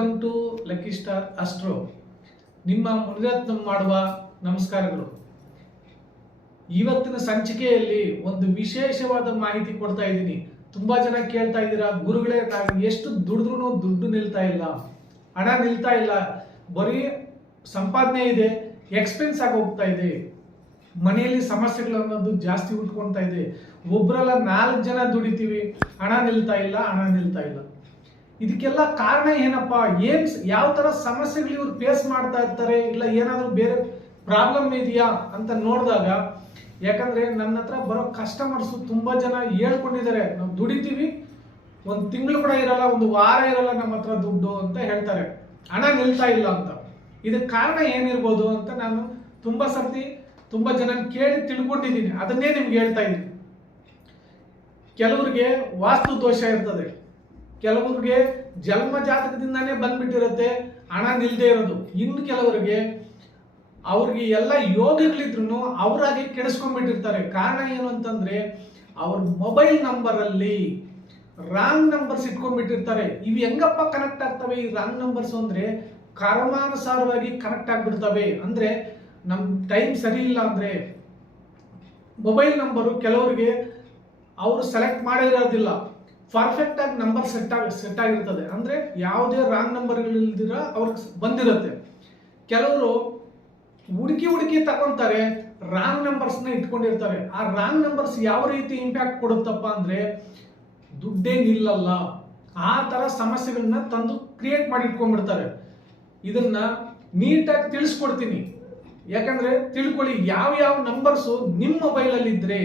Welcome to Lucky Star Astro. ನಿಮ್ಮ ಮುನಿರತ್ನ ಮಾಡುವ ನಮಸ್ಕಾರಗಳು. ಇವತ್ತಿನ ಸಂಚಿಕೆಯಲ್ಲಿ ಒಂದು ವಿಶೇಷವಾದ ಮಾಹಿತಿ ಕೊಡ್ತಾ ಇದ್ದೀನಿ. ತುಂಬಾ ಜನ ಕೇಳ್ತಾ ಇದ್ದೀರಾ, ಗುರುಗಳೇ ನಾವು ಎಷ್ಟು ದುಡಿದ್ರೂ ದುಡ್ಡು ನಿಲ್ತಾ ಇಲ್ಲ, ಹಣ ನಿಲ್ತಾ ಇಲ್ಲ, ಬರೀ ಸಂಪಾದನೆ ಇದೆ, ಎಕ್ಸ್ಪೆನ್ಸ್ ಆಗಿ ಹೋಗ್ತಾ ಇದೆ, ಮನೆಯಲ್ಲಿ ಸಮಸ್ಯೆಗಳು ಅನ್ನೋದು ಜಾಸ್ತಿ ಉಟ್ಕೊಳ್ತಾ ಇದೆ, ಒಬ್ಬರಲ್ಲ 4 ಜನ ದುಡಿತೀವಿ, ಹಣ ನಿಲ್ತಾ ಇಲ್ಲ. ಇದಕ್ಕೆಲ್ಲ ಕಾರಣ ಏನಪ್ಪ, ಯಾವ ತರ ಸಮಸ್ಯೆಗಳು ಇವ್ರು ಫೇಸ್ ಮಾಡ್ತಾ ಇರ್ತಾರೆ, ಇಲ್ಲ ಏನಾದರೂ ಬೇರೆ ಪ್ರಾಬ್ಲಮ್ ಇದೆಯಾ ಅಂತ ನೋಡಿದಾಗ, ಯಾಕಂದ್ರೆ ನನ್ನ ಹತ್ರ ಬರೋ ಕಸ್ಟಮರ್ಸ್ ತುಂಬಾ ಜನ ಹೇಳ್ಕೊಂಡಿದ್ದಾರೆ, ನಾವು ದುಡಿತೀವಿ, ಒಂದು ತಿಂಗಳು ಕೂಡ ಇರಲ್ಲ, ಒಂದು ವಾರ ಇರಲ್ಲ ನಮ್ಮ ಹತ್ರ ದುಡ್ಡು ಅಂತ ಹೇಳ್ತಾರೆ, ಹಣ ನಿಲ್ತಾ ಇಲ್ಲ ಅಂತ. ಇದಕ್ಕೆ ಕಾರಣ ಏನಿರ್ಬೋದು ಅಂತ ನಾನು ತುಂಬಾ ಜನ ಕೇಳಿ ತಿಳ್ಕೊಂಡಿದ್ದೀನಿ, ಅದನ್ನೇ ನಿಮ್ಗೆ ಹೇಳ್ತಾ ಇದ್ದೀನಿ. ಕೆಲವ್ರಿಗೆ ವಾಸ್ತು ದೋಷ ಇರ್ತದೆ, ಕೆಲವ್ರಿಗೆ ಜನ್ಮ ಜಾತಕದಿಂದಾನೇ ಬಂದ್ಬಿಟ್ಟಿರುತ್ತೆ ಹಣ ನಿಲ್ದೇ ಇರೋದು, ಇನ್ನು ಕೆಲವರಿಗೆ ಅವ್ರಿಗೆ ಎಲ್ಲ ಯೋಗಗಳಿದ್ರು ಅವರಾಗಿ ಕೆಡಿಸ್ಕೊಂಡ್ಬಿಟ್ಟಿರ್ತಾರೆ. ಕಾರಣ ಏನು ಅಂತಂದ್ರೆ ಅವ್ರ ಮೊಬೈಲ್ ನಂಬರ್ ಅಲ್ಲಿ ರಾಂಗ್ ನಂಬರ್ಸ್ ಇಟ್ಕೊಂಡ್ಬಿಟ್ಟಿರ್ತಾರೆ. ಇವು ಹೆಂಗಪ್ಪ ಕನೆಕ್ಟ್ ಆಗ್ತವೆ ಈ ರಾಂಗ್ ನಂಬರ್ಸ್ ಅಂದ್ರೆ, ಕರ್ಮಾನುಸಾರವಾಗಿ ಕನೆಕ್ಟ್ ಆಗ್ಬಿಡ್ತವೆ. ಅಂದ್ರೆ ನಮ್ ಟೈಮ್ ಸರಿ ಇಲ್ಲ ಅಂದ್ರೆ ಮೊಬೈಲ್ ನಂಬರು ಕೆಲವರಿಗೆ ಅವರು ಸೆಲೆಕ್ಟ್ ಮಾಡಿರೋದಿಲ್ಲ, ಪರ್ಫೆಕ್ಟ್ ಆಗಿ ನಂಬರ್ ಸೆಟ್ ಆಗಿರ್ತದೆ, ಅಂದ್ರೆ ಯಾವುದೇ ರಾಂಗ್ ನಂಬರ್ಗಳಿಲ್ದಿರ ಅವ್ರಿಗೆ ಬಂದಿರುತ್ತೆ. ಕೆಲವರು ಹುಡುಕಿ ತಗೊಂತಾರೆ, ರಾಂಗ್ ನಂಬರ್ಸ್ನ ಇಟ್ಕೊಂಡಿರ್ತಾರೆ. ಆ ರಾಂಗ್ ನಂಬರ್ಸ್ ಯಾವ ರೀತಿ ಇಂಪ್ಯಾಕ್ಟ್ ಕೊಡುತ್ತಪ್ಪ ಅಂದ್ರೆ ದುಡ್ಡೇ ನಿಲ್ಲಲ್ಲ, ಆ ತರ ಸಮಸ್ಯೆಗಳನ್ನ ತಂದು ಕ್ರಿಯೇಟ್ ಮಾಡಿ ಇಟ್ಕೊಂಡ್ಬಿಡ್ತಾರೆ. ಇದನ್ನ ನೀಟಾಗಿ ತಿಳಿಸ್ಕೊಡ್ತೀನಿ, ಯಾಕಂದ್ರೆ ತಿಳ್ಕೊಳ್ಳಿ, ಯಾವ ನಂಬರ್ಸು ನಿಮ್ಮ ಮೊಬೈಲ್ ಅಲ್ಲಿ ಇದ್ರೆ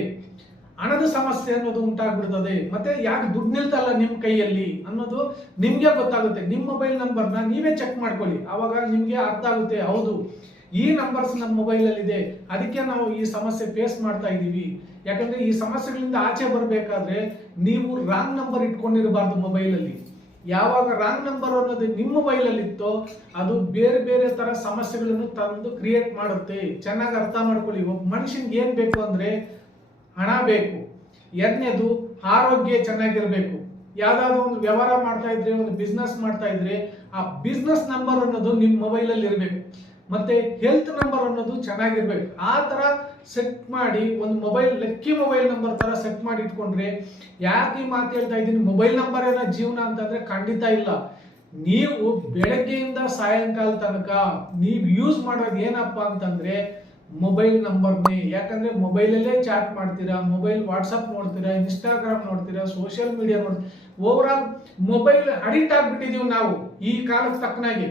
ಹಣದ ಸಮಸ್ಯೆ ಅನ್ನೋದು ಉಂಟಾಗ್ಬಿಡ್ತದೆ, ಮತ್ತೆ ಯಾಕೆ ದುಡ್ಡು ನಿಲ್ತಲ್ಲ ನಿಮ್ಮ ಕೈಯಲ್ಲಿ ಅನ್ನೋದು ನಿಮ್ಗೆ ಗೊತ್ತಾಗುತ್ತೆ. ನಿಮ್ಮ ಮೊಬೈಲ್ ನಂಬರ್ನ ನೀವೇ ಚೆಕ್ ಮಾಡ್ಕೊಳ್ಳಿ, ಅವಾಗ ನಿಮ್ಗೆ ಅರ್ಥ ಆಗುತ್ತೆ, ಹೌದು ಈ ನಂಬರ್ಸ್ ನಮ್ಮ ಮೊಬೈಲ್ ಅಲ್ಲಿ ಇದೆ, ಅದಕ್ಕೆ ನಾವು ಈ ಸಮಸ್ಯೆ ಫೇಸ್ ಮಾಡ್ತಾ ಇದೀವಿ. ಯಾಕಂದ್ರೆ ಈ ಸಮಸ್ಯೆಗಳಿಂದ ಆಚೆ ಬರಬೇಕಾದ್ರೆ ನೀವು ರಾಂಗ್ ನಂಬರ್ ಇಟ್ಕೊಂಡಿರಬಾರ್ದು ಮೊಬೈಲ್ ಅಲ್ಲಿ. ಯಾವಾಗ ರಾಂಗ್ ನಂಬರ್ ಅನ್ನೋದು ನಿಮ್ಮ ಮೊಬೈಲ್ ಅಲ್ಲಿ ಇತ್ತೋ ಅದು ಬೇರೆ ತರ ಸಮಸ್ಯೆಗಳನ್ನು ತಂದು ಕ್ರಿಯೇಟ್ ಮಾಡುತ್ತೆ. ಚೆನ್ನಾಗಿ ಅರ್ಥ ಮಾಡ್ಕೊಳ್ಳಿ. ಒಬ್ಬ ಮನುಷ್ಯನ್ಗೆ ಏನ್ ಬೇಕು ಅಂದ್ರೆ ಹಣ ಬೇಕು, ಎರಡನೇದು ಆರೋಗ್ಯ ಚೆನ್ನಾಗಿರ್ಬೇಕು. ಯಾವ್ದಾದ್ರು ಒಂದು ವ್ಯವಹಾರ ಮಾಡ್ತಾ ಇದ್ರೆ, ಒಂದು ಬಿಸ್ನೆಸ್ ಮಾಡ್ತಾ ಇದ್ರೆ, ಆ ಬಿಸ್ನೆಸ್ ನಂಬರ್ ಅನ್ನೋದು ನಿಮ್ಮ ಮೊಬೈಲ್ ಅಲ್ಲಿ ಇರಬೇಕು, ಮತ್ತೆ ಹೆಲ್ತ್ ನಂಬರ್ ಅನ್ನೋದು ಚೆನ್ನಾಗಿರ್ಬೇಕು. ಆ ತರ ಸೆಟ್ ಮಾಡಿ ಒಂದು ಲಕ್ಕಿ ಮೊಬೈಲ್ ನಂಬರ್ ತರ ಸೆಟ್ ಮಾಡಿ ಇಟ್ಕೊಂಡ್ರೆ, ಯಾಕೆ ಈ ಮಾತು ಹೇಳ್ತಾ ಇದ್ದೀನಿ, ಮೊಬೈಲ್ ನಂಬರ್ ಏನೋ ಜೀವನ ಅಂತಂದ್ರೆ ಖಂಡಿತ ಇಲ್ಲ. ನೀವು ಬೆಳಗ್ಗೆಯಿಂದ ಸಾಯಂಕಾಲ ತನಕ ನೀವು ಯೂಸ್ ಮಾಡೋದು ಏನಪ್ಪಾ ಅಂತಂದ್ರೆ ಮೊಬೈಲ್ ನಂಬರ್ನೇ. ಯಾಕಂದ್ರೆ ಮೊಬೈಲಲ್ಲೇ ಚಾಟ್ ಮಾಡ್ತೀರಾ, ಮೊಬೈಲ್ ವಾಟ್ಸಪ್ ನೋಡ್ತೀರಾ, ಇನ್ಸ್ಟಾಗ್ರಾಮ್ ನೋಡ್ತೀರಾ, ಸೋಷಿಯಲ್ ಮೀಡಿಯಾ ನೋಡ್ತೀರಾ. ಓವರ್ ಆಲ್ ಮೊಬೈಲ್ ಅಡಿಕ್ಟ್ ಆಗ್ಬಿಟ್ಟಿದೀವಿ ನಾವು ಈ ಕಾಲಕ್ಕೆ ತಕ್ಕನಾಗಿ.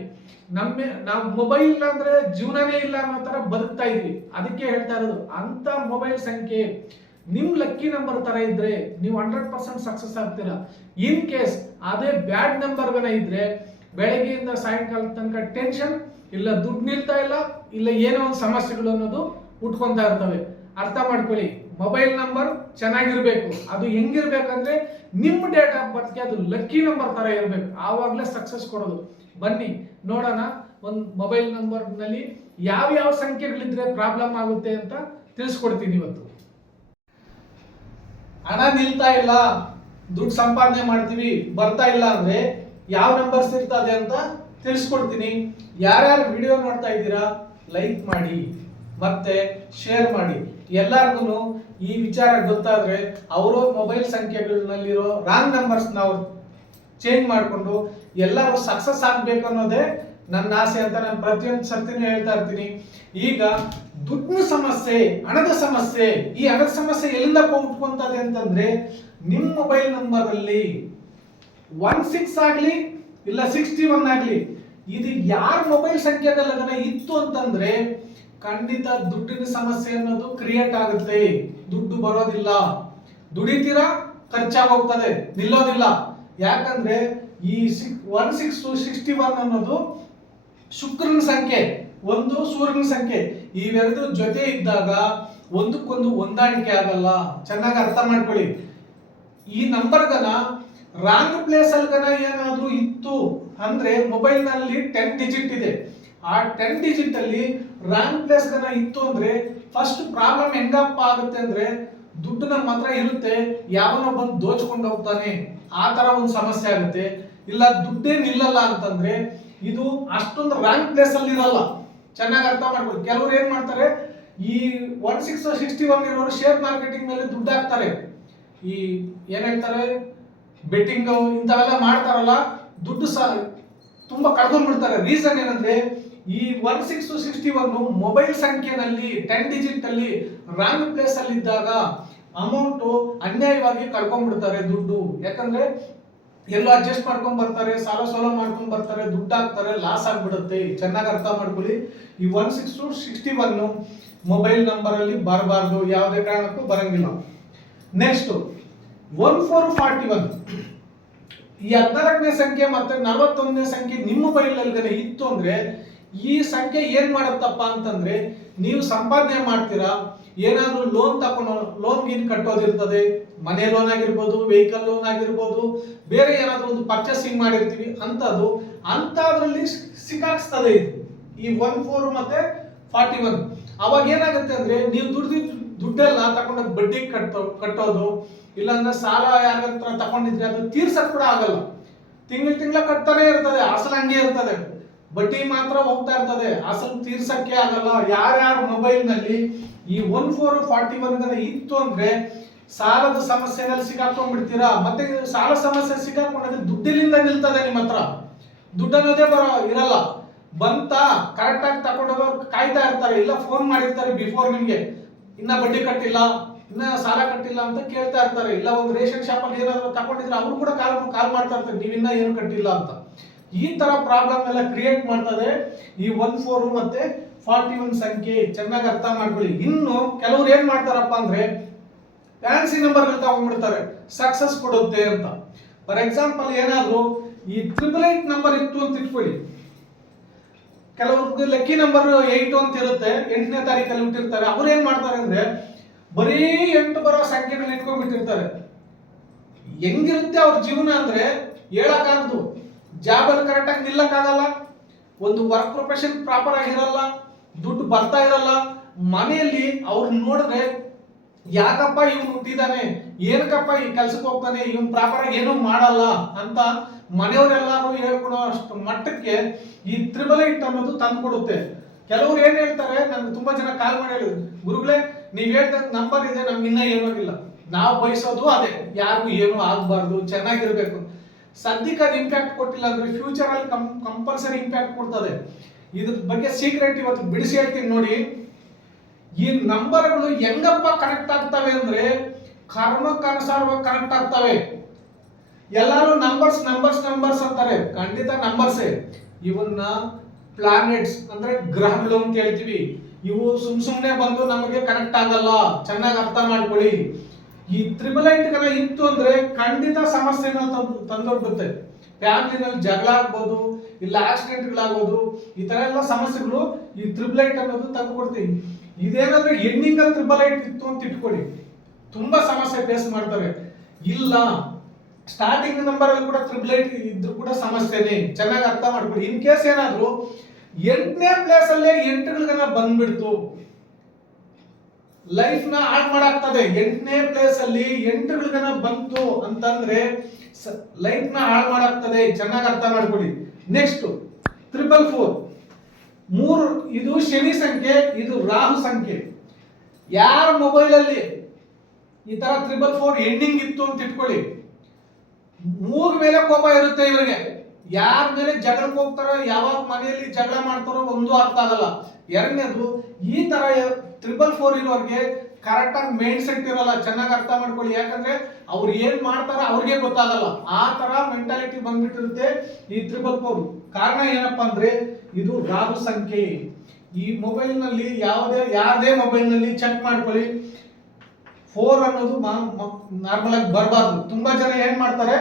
ನಾವು ಮೊಬೈಲ್ ಇಲ್ಲ ಅಂದ್ರೆ ಜೀವನನೇ ಇಲ್ಲ ಅನ್ನೋ ತರ ಬದುಕ್ತಾ ಇದ್ವಿ. ಅದಕ್ಕೆ ಹೇಳ್ತಾ ಇರೋದು, ಅಂತ ಮೊಬೈಲ್ ಸಂಖ್ಯೆ ನಿಮ್ ಲಕ್ಕಿ ನಂಬರ್ ತರ ಇದ್ರೆ ನೀವು 100% ಸಕ್ಸಸ್ ಆಗ್ತೀರಾ. ಇನ್ ಕೇಸ್ ಅದೇ ಬ್ಯಾಡ್ ನಂಬರ್ ಇದ್ರೆ ಬೆಳಗ್ಗೆಯಿಂದ ಸಾಯಂಕಾಲ ತನಕ ಟೆನ್ಷನ್, ಇಲ್ಲ ದುಡ್ಡು ನಿಲ್ತಾ ಇಲ್ಲ ಏನೋ ಒಂದು ಸಮಸ್ಯೆಗಳು ಅನ್ನೋದು ಉಟ್ಕೊಂತಾ ಇರ್ತವೆ. ಅರ್ಥ ಮಾಡ್ಕೊಳ್ಳಿ, ಮೊಬೈಲ್ ನಂಬರ್ ಚೆನ್ನಾಗಿರ್ಬೇಕು. ಅದು ಹೆಂಗಿರ್ಬೇಕಂದ್ರೆ ನಿಮ್ಮ ಡೇಟ್ ಆಫ್ ಬರ್ತ್ಗೆ ಅದು ಲಕ್ಕಿ ನಂಬರ್ ತರ ಇರ್ಬೇಕು, ಆವಾಗಲೇ ಸಕ್ಸಸ್ ಕೊಡೋದು. ಬನ್ನಿ ನೋಡೋಣ, ಒಂದು ಮೊಬೈಲ್ ನಂಬರ್ ನಲ್ಲಿ ಯಾವ ಸಂಖ್ಯೆಗಳಿದ್ರೆ ಪ್ರಾಬ್ಲಮ್ ಆಗುತ್ತೆ ಅಂತ ತಿಳಿಸ್ಕೊಡ್ತೀನಿ ಇವತ್ತು. ಹಣ ನಿಲ್ತಾ ಇಲ್ಲ, ದುಡ್ಡು ಸಂಪಾದನೆ ಮಾಡ್ತೀವಿ, ಬರ್ತಾ ಇಲ್ಲ ಅಂದ್ರೆ ಯಾವ ನಂಬರ್ಸ್ ಇರ್ತದೆ ಅಂತ ತಿಳಿಸ್ಕೊಡ್ತೀನಿ. ಯಾರ್ಯಾರು ವಿಡಿಯೋ ನೋಡ್ತಾ ಇದ್ದೀರಾ ಲೈಕ್ ಮಾಡಿ ಮತ್ತೆ ಶೇರ್ ಮಾಡಿ. ಎಲ್ಲರಿಗೂ ಈ ವಿಚಾರ ಗೊತ್ತಾದ್ರೆ ಅವರು ಮೊಬೈಲ್ ಸಂಖ್ಯೆಗಳಲ್ಲಿರೋ ರಾಂಗ್ ನಂಬರ್ಸ್ ನಾವು ಚೇಂಜ್ ಮಾಡಿಕೊಂಡು ಎಲ್ಲರೂ ಸಕ್ಸಸ್ ಆಗ್ಬೇಕು ಅನ್ನೋದೇ ನನ್ನ ಆಸೆ ಅಂತ ನಾನು ಪ್ರತಿಯೊಂದು ಸರ್ತಿನೂ ಹೇಳ್ತಾ ಇರ್ತೀನಿ. ಈಗ ದುಡ್ಡಿನ ಸಮಸ್ಯೆ, ಹಣದ ಸಮಸ್ಯೆ, ಈ ಹಣದ ಸಮಸ್ಯೆ ಎಲ್ಲಿಂದ ಉಟ್ಕೊಂತದೆ ಅಂತಂದ್ರೆ ನಿಮ್ಮ ಮೊಬೈಲ್ ನಂಬರ್ ಅಲ್ಲಿ 16 ಆಗ್ಲಿ ಇಲ್ಲ 61 ಆಗ್ಲಿ, ಇದು ಯಾರ ಮೊಬೈಲ್ ಸಂಖ್ಯೆಗಳನ್ನ ಇತ್ತು ಅಂತಂದ್ರೆ ಖಂಡಿತ ದುಡ್ಡಿನ ಸಮಸ್ಯೆ ಅನ್ನೋದು ಕ್ರಿಯೇಟ್ ಆಗುತ್ತೆ. ದುಡ್ಡು ಬರೋದಿಲ್ಲ, ದುಡಿತೀರಾ ಖರ್ಚಾಗೋಗ್ತದೆ, ನಿಲ್ಲೋದಿಲ್ಲ. ಯಾಕಂದ್ರೆ ಈ 16 61 ಅನ್ನೋದು ಶುಕ್ರನ ಸಂಖ್ಯೆ, ಒಂದು ಸೂರ್ಯನ ಸಂಖ್ಯೆ, ಇವೆರಡು ಜೊತೆ ಇದ್ದಾಗ ಒಂದಕ್ಕೊಂದು ಹೊಂದಾಣಿಕೆ ಆಗಲ್ಲ. ಚೆನ್ನಾಗಿ ಅರ್ಥ ಮಾಡ್ಕೊಳ್ಳಿ. ಈ ನಂಬರ್ಗನ ರಾಂಗ್ ಪ್ಲೇಸ್ ಅಲ್ಗನ ಏನಾದ್ರೂ ಇತ್ತು ಅಂದ್ರೆ ಮೊಬೈಲ್ ನಲ್ಲಿ 10 ಡಿಜಿಟ್ ಇದೆ, ಆ 10 ಡಿಜಿಟ್ ಅಲ್ಲಿ ರಾಂಗ್ ಪ್ಲೇಸ್ ಗನ ಇತ್ತು ಅಂದ್ರೆ ಫಸ್ಟ್ ಪ್ರಾಬ್ಲಮ್ ಹೆಂಗಪ್ಪ ಆಗುತ್ತೆ ಅಂದ್ರೆ ದುಡ್ಡು ನಮ್ಮ ಹತ್ರ ಇರುತ್ತೆ, ಯಾವನೋ ಬಂದು ದೋಚ್ಕೊಂಡು ಹೋಗ್ತಾನೆ, ಆ ತರ ಒಂದು ಸಮಸ್ಯೆ ಆಗುತ್ತೆ. ಇಲ್ಲ ದುಡ್ಡೇ ನಿಲ್ಲಲ್ಲ ಅಂತಂದ್ರೆ ಇದು ಅಷ್ಟೊಂದು ರ್ಯಾಂಕ್ ಪ್ಲೇಸ್ ಅಲ್ಲಿ ಇರಲ್ಲ. ಚೆನ್ನಾಗಿ ಅರ್ಥ ಮಾಡ್ಕೊಳ್ಳಿ. ಕೆಲವರು ಏನ್ ಮಾಡ್ತಾರೆ, ಈ 1661 ಇರೋರು ಶೇರ್ ಮಾರ್ಕೆಟಿಂಗ್ ಮೇಲೆ ದುಡ್ಡು ಹಾಕ್ತಾರೆ, ಈ ಏನ್ ಹೇಳ್ತಾರೆ ಬೆಟ್ಟಿಂಗ್ ಇಂಥವೆಲ್ಲ ಮಾಡ್ತಾರಲ್ಲ, ದುಡ್ಡು ತುಂಬಾ ಕಳ್ಕೊಂಡ್ಬಿಡ್ತಾರೆ. ರೀಸನ್ ಏನಂದ್ರೆ ಈ 1661 ಮೊಬೈಲ್ ಸಂಖ್ಯೆನಲ್ಲಿ 10 ಡಿಜಿಟ್ ಅಲ್ಲಿ ರಾಂಗ್ ಪ್ಲೇಸ್ ಅಲ್ಲಿ ಇದ್ದಾಗ ಅಮೌಂಟ್ ಅನ್ಯಾಯವಾಗಿ ಕಳ್ಕೊಂಡ್ಬಿಡ್ತಾರೆ ದುಡ್ಡು. ಯಾಕಂದ್ರೆ ಎಲ್ಲ ಅಡ್ಜಸ್ಟ್ ಮಾಡ್ಕೊಂಡ್ ಬರ್ತಾರೆ, ಸಾಲ ಸೋಲ ಮಾಡ್ಕೊಂಡ್ ಬರ್ತಾರೆ, ದುಡ್ಡು ಹಾಕ್ತಾರೆ, ಲಾಸ್ ಆಗ್ಬಿಡುತ್ತೆ. ಚೆನ್ನಾಗಿ ಅರ್ಥ ಮಾಡ್ಕೊಳ್ಳಿ. ಈ 1661 ಮೊಬೈಲ್ ನಂಬರ್ ಅಲ್ಲಿ ಬರಬಾರ್ದು, ಯಾವುದೇ ಕಾರಣಕ್ಕೂ ಬರಂಗಿಲ್ಲ. ನೆಕ್ಸ್ಟ್ 1441 ಈ 14ನೇ ಸಂಖ್ಯೆ ಮತ್ತೆ 41ನೇ ಸಂಖ್ಯೆ ನಿಮ್ಮ ಮೊಬೈಲ್ ಅಲ್ಲಿ ಇತ್ತು ಅಂದ್ರೆ ಈ ಸಂಖ್ಯೆ ಏನ್ ಮಾಡುತ್ತಪ್ಪ ಅಂತಂದ್ರೆ, ನೀವು ಸಂಪಾದನೆ ಮಾಡ್ತೀರಾ, ಏನಾದ್ರೂ ಲೋನ್ ತಕೊಂಡು ಲೋನ್ ಗೀನ್ ಕಟ್ಟೋದಿರ್ತದೆ, ಮನೆ ಲೋನ್ ಆಗಿರ್ಬೋದು, ವೆಹಿಕಲ್ ಲೋನ್ ಆಗಿರ್ಬೋದು, ಬೇರೆ ಏನಾದ್ರೂ ಒಂದು ಪರ್ಚೇಸಿಂಗ್ ಮಾಡಿರ್ತೀವಿ ಅಂತದ್ರಲ್ಲಿ ಸಿಕ್ಕಾಕ್ಸ್ತದೆ ಇದು ಈ 14 ಮತ್ತೆ 41. ಅವಾಗ ಏನಾಗುತ್ತೆ ಅಂದ್ರೆ ನೀವು ದುಡ್ಡೆಲ್ಲ ತಗೊಂಡು ಬಡ್ಡಿ ಕಟ್ಟೋದು, ಇಲ್ಲಾಂದ್ರೆ ಸಾಲ ಯಾರ ತಗೊಂಡಿದ್ರೆ ಅದು ತೀರ್ಸಕ್ ಕೂಡ ಆಗಲ್ಲ. ತಿಂಗಳ ಕಟ್ತಾನೆ ಇರ್ತದೆ, ಅಸಲು ಹಂಗೆ ಇರ್ತದೆ, ಬಡ್ಡಿ ಮಾತ್ರ ಹೋಗ್ತಾ ಇರ್ತದೆ, ಅಸಲು ತೀರ್ಸಕ್ಕೆ ಆಗಲ್ಲ. ಯಾರ್ಯಾರ ಮೊಬೈಲ್ ನಲ್ಲಿ ಈ 1441 ಇತ್ತು ಅಂದ್ರೆ ಸಾಲದ ಸಮಸ್ಯೆನಲ್ಲಿ ಸಿಕ್ಕಾಕೊಂಡ್ಬಿಡ್ತೀರಾ. ಮತ್ತೆ ಸಾಲ ಸಮಸ್ಯೆ ಸಿಕ್ಕಾಕೊಂಡ್ರೆ ದುಡ್ಡಿನಿಂದ ನಿಲ್ತದೆ, ನಿಮ್ಮ ಹತ್ರ ದುಡ್ಡು ಅನ್ನೋದೇ ಇರಲ್ಲ. ಬಂತ ಕರೆಕ್ಟ್ ಆಗಿ ತಗೊಂಡೋಗೋರು ಕಾಯ್ತಾ ಇರ್ತಾರೆ, ಇಲ್ಲ ಫೋನ್ ಮಾಡಿರ್ತಾರೆ ಬಿಫೋರ್ ನಿಮ್ಗೆ, ಇನ್ನ ಬಡ್ಡಿ ಕಟ್ಟಿಲ್ಲ, ಇನ್ನ ಸಾಲ ಕಟ್ಟಿಲ್ಲ ಅಂತ ಕೇಳ್ತಾ ಇರ್ತಾರೆ. ಇಲ್ಲ ಒಂದು ರೇಷನ್ ಶಾಪ್ ಅಲ್ಲಿ ಏನಾದ್ರು ತಗೊಂಡಿದ್ರೆ ಅವ್ರು ಕೂಡ ಕಾಲ್ ಮಾಡ್ತಾ ಇರ್ತಾರೆ, ನೀವಿನ್ನ ಏನು ಕಟ್ಟಿಲ್ಲ ಅಂತ. ಈ ತರ ಪ್ರಾಬ್ಲಮ್ ಎಲ್ಲ ಕ್ರಿಯೇಟ್ ಮಾಡ್ತದೆ ಈ 14 ಮತ್ತೆ 41 ಸಂಖ್ಯೆ. ಚೆನ್ನಾಗಿ ಅರ್ಥ ಮಾಡ್ಕೊಳ್ಳಿ. ಇನ್ನು ಕೆಲವ್ರು ಏನ್ ಮಾಡ್ತಾರಪ್ಪ ಅಂದ್ರೆ ಫ್ಯಾನ್ಸಿ ನಂಬರ್ ತಗೊಂಡ್ಬಿಡ್ತಾರೆ, ಸಕ್ಸಸ್ ಕೊಡುತ್ತೆ ಅಂತ. ಫಾರ್ ಎಕ್ಸಾಂಪಲ್ ಏನಾದ್ರು ಈ 888 ನಂಬರ್ ಇತ್ತು ಅಂತ ಇಟ್ಕೊಳ್ಳಿ. ಕೆಲವ್ರಿಗೆ ಲಕ್ಕಿ ನಂಬರ್ 8 ಅಂತ ಇರುತ್ತೆ, 8ನೇ ತಾರೀಕಲ್ಲಿ ಹುಟ್ಟಿರ್ತಾರೆ. ಅವ್ರು ಏನ್ ಮಾಡ್ತಾರೆ ಅಂದ್ರೆ ಬರೀ 8 ಬರೋ ಸಂಖ್ಯೆಗಳು ಇಟ್ಕೊಂಡ್ಬಿಟ್ಟಿರ್ತಾರೆ. ಹೆಂಗಿರುತ್ತೆ ಅವ್ರ ಜೀವನ ಅಂದ್ರೆ ಹೇಳಕ್ಕಾಗದು. ಜಾಬ್ ಅಲ್ಲಿ ಕರೆಕ್ಟ್ ಆಗಿ ನಿಲ್ಲಕ್ಕಾಗಲ್ಲ, ಒಂದು ವರ್ಕ್ ಪ್ರೊಫೆಷನ್ ಪ್ರಾಪರ್ ಆಗಿರಲ್ಲ, ದುಡ್ಡು ಬರ್ತಾ ಇರಲ್ಲ. ಮನೆಯಲ್ಲಿ ಅವ್ರು ನೋಡಿದ್ರೆ ಯಾಕಪ್ಪ ಇವನು ಹುಟ್ಟಿದಾನೆ, ಏನಕ್ಕಪ್ಪ ಈ ಕೆಲ್ಸಕ್ಕೆ ಹೋಗ್ತಾನೆ, ಇವನ್ ಪ್ರಾಪರ್ ಆಗಿ ಏನೂ ಮಾಡಲ್ಲ ಅಂತ ಮನೆಯವರೆಲ್ಲರೂ ಹೇಳ್ಕೊಡೋ ಅಷ್ಟು ಮಟ್ಟಕ್ಕೆ ಈ 888 ಅನ್ನೋದು ತಂದು ಕೊಡುತ್ತೆ. ಕೆಲವ್ರು ಏನ್ ಹೇಳ್ತಾರೆ, ನನ್ಗೆ ತುಂಬಾ ಜನ ಕಾಲ್ ಮಾಡಿ ಹೇಳಿದ್ರು, ಗುರುಗಳೇ ನೀವ್ ಹೇಳ್ದಂಗ್ ನಂಬರ್ ಇದೆ, ನಮ್ಗೆ ಇನ್ನ ಏನೂ ಆಗಿಲ್ಲ, ನಾವು ಬಯಸೋದು ಅದೇ, ಯಾರಿಗೂ ಏನೂ ಆಗ್ಬಾರ್ದು, ಚೆನ್ನಾಗಿರ್ಬೇಕು. ಸದ್ಯಕ್ಕೆ ಅದು ಇಂಪ್ಯಾಕ್ಟ್ ಕೊಟ್ಟಿಲ್ಲ ಅಂದ್ರೆ ಫ್ಯೂಚರ್ ಅಲ್ಲಿ ಕಂಪಲ್ಸರಿ ಇಂಪ್ಯಾಕ್ಟ್ ಕೊಡ್ತದೆ. ಇದ್ರ ಬಗ್ಗೆ ಸೀಕ್ರೆಟ್ ಇವತ್ತು ಬಿಡಿಸಿ ಹೇಳ್ತೀನಿ ನೋಡಿ. ಈ ನಂಬರ್ಗಳು ಹೆಂಗಪ್ಪ ಕನೆಕ್ಟ್ ಆಗ್ತವೆ ಅಂದ್ರೆ ಕರ್ಮಕ್ಕನುಸಾರವಾಗಿ ಕನೆಕ್ಟ್ ಆಗ್ತವೆ. ಎಲ್ಲರೂ ನಂಬರ್ಸ್ ನಂಬರ್ಸ್ ನಂಬರ್ಸ್ ಅಂತಾರೆ, ಖಂಡಿತ ನಂಬರ್ಸೇ. ಇವನ್ನ ಪ್ಲಾನೆಟ್ಸ್ ಅಂದ್ರೆ ಗ್ರಹಗಳು ಅಂತ ಹೇಳ್ತೀವಿ. ಇವು ಸುಮ್ನೆ ಬಂದು ನಮಗೆ ಕನೆಕ್ಟ್ ಆಗಲ್ಲ, ಚೆನ್ನಾಗಿ ಅರ್ಥ ಮಾಡ್ಕೊಳ್ಳಿ. ಈ 888 ಇತ್ತು ಅಂದ್ರೆ ಖಂಡಿತ ಸಮಸ್ಯೆನ ತಂದೊಡ್ಡುತ್ತೆ. ಫ್ಯಾಮಿಲಿನಲ್ಲಿ ಜಗಳ ಆಗ್ಬೋದು, ಇಲ್ಲ ಆಕ್ಸಿಡೆಂಟ್ಗಳಾಗ್ಬೋದು, ಈ ತರ ಎಲ್ಲ ಸಮಸ್ಯೆಗಳು ಈ 888 ಅನ್ನೋದು ತಂದು ಕೊಡ್ತೀವಿ. ಇದೇನಾದ್ರೆ ಎಂಡಿಂಗ್ ಅಲ್ಲಿ 888 ಇತ್ತು ಅಂತ ಇಟ್ಕೊಳ್ಳಿ, ತುಂಬಾ ಸಮಸ್ಯೆ ಫೇಸ್ ಮಾಡ್ತಾರೆ. ಇಲ್ಲ ಸ್ಟಾರ್ಟಿಂಗ್ ನಂಬರ್ ಅಲ್ಲಿ ಕೂಡ 888 ಇದ್ರು ಕೂಡ ಸಮಸ್ಯೆನೇ. ಚೆನ್ನಾಗಿ ಅರ್ಥ ಮಾಡ್ಕೊಳ್ಳಿ. ಇನ್ ಕೇಸ್ ಏನಾದ್ರು 8ನೇ ಪ್ಲೇಸ್ ಅಲ್ಲೇ 8ಗಳಿಗನ ಬಂದ್ಬಿಡ್ತು, ಲೈಫ್ ನ ಹಾಳು ಮಾಡಾಗ್ತದೆ. 8ನೇ ಪ್ಲೇಸ್ ಅಲ್ಲಿ 8ಗಳಿಗನ ಬಂತು ಅಂತಂದ್ರೆ ಲೈಫ್ ನ ಹಾಳು ಮಾಡಾಗ್ತದೆ. ಚೆನ್ನಾಗಿ ಅರ್ಥ ಮಾಡ್ಕೊಳ್ಳಿ. ನೆಕ್ಸ್ಟ್ 444 ಇದು ಶನಿ ಸಂಖ್ಯೆ, ಇದು ರಾಹು ಸಂಖ್ಯೆ. ಯಾರ ಮೊಬೈಲ್ ಅಲ್ಲಿ ಈ ತರ 444 ಎಂಡಿಂಗ್ ಇತ್ತು ಅಂತ ಇಟ್ಕೊಳ್ಳಿ, ಮೂಗ್ ಮೇಲೆ ಕೋಪ ಇರುತ್ತೆ ಇವರಿಗೆ. ಯಾರ ಮೇಲೆ ಜಗಳಕ್ಕೆ ಹೋಗ್ತಾರೋ, ಯಾವಾಗ ಮನೆಯಲ್ಲಿ ಜಗಳ ಮಾಡ್ತಾರೋ ಒಂದು ಅರ್ಥ ಆಗಲ್ಲ. ಎರಡನೇದು, ಈ ತರ 444 ಇರೋರಿಗೆ ಕರೆಕ್ಟ್ ಆಗಿ ಮೈಂಡ್ ಸೆಟ್ ಇರಲ್ಲ. ಚೆನ್ನಾಗಿ ಅರ್ಥ ಮಾಡ್ಕೊಳ್ಳಿ. ಯಾಕಂದ್ರೆ ಅವ್ರು ಏನ್ ಮಾಡ್ತಾರ ಅವ್ರಿಗೆ ಗೊತ್ತಾಗಲ್ಲ, ಆ ತರ ಮೆಂಟಾಲಿಟಿ ಬಂದ್ಬಿಟ್ಟಿರುತ್ತೆ ಈ 444. ಕಾರಣ ಏನಪ್ಪಾ ಅಂದ್ರೆ ಇದು ರಾಹು ಸಂಖ್ಯೆ. ಈ ಮೊಬೈಲ್ ನಲ್ಲಿ ಯಾರದೇ ಮೊಬೈಲ್ ನಲ್ಲಿ ಚೆಕ್ ಮಾಡ್ಕೊಳ್ಳಿ, 4 ಅನ್ನೋದು ನಾರ್ಮಲ್ ಆಗಿ ಬರಬಾರ್ದು. ತುಂಬಾ ಜನ ಏನ್ ಮಾಡ್ತಾರೆ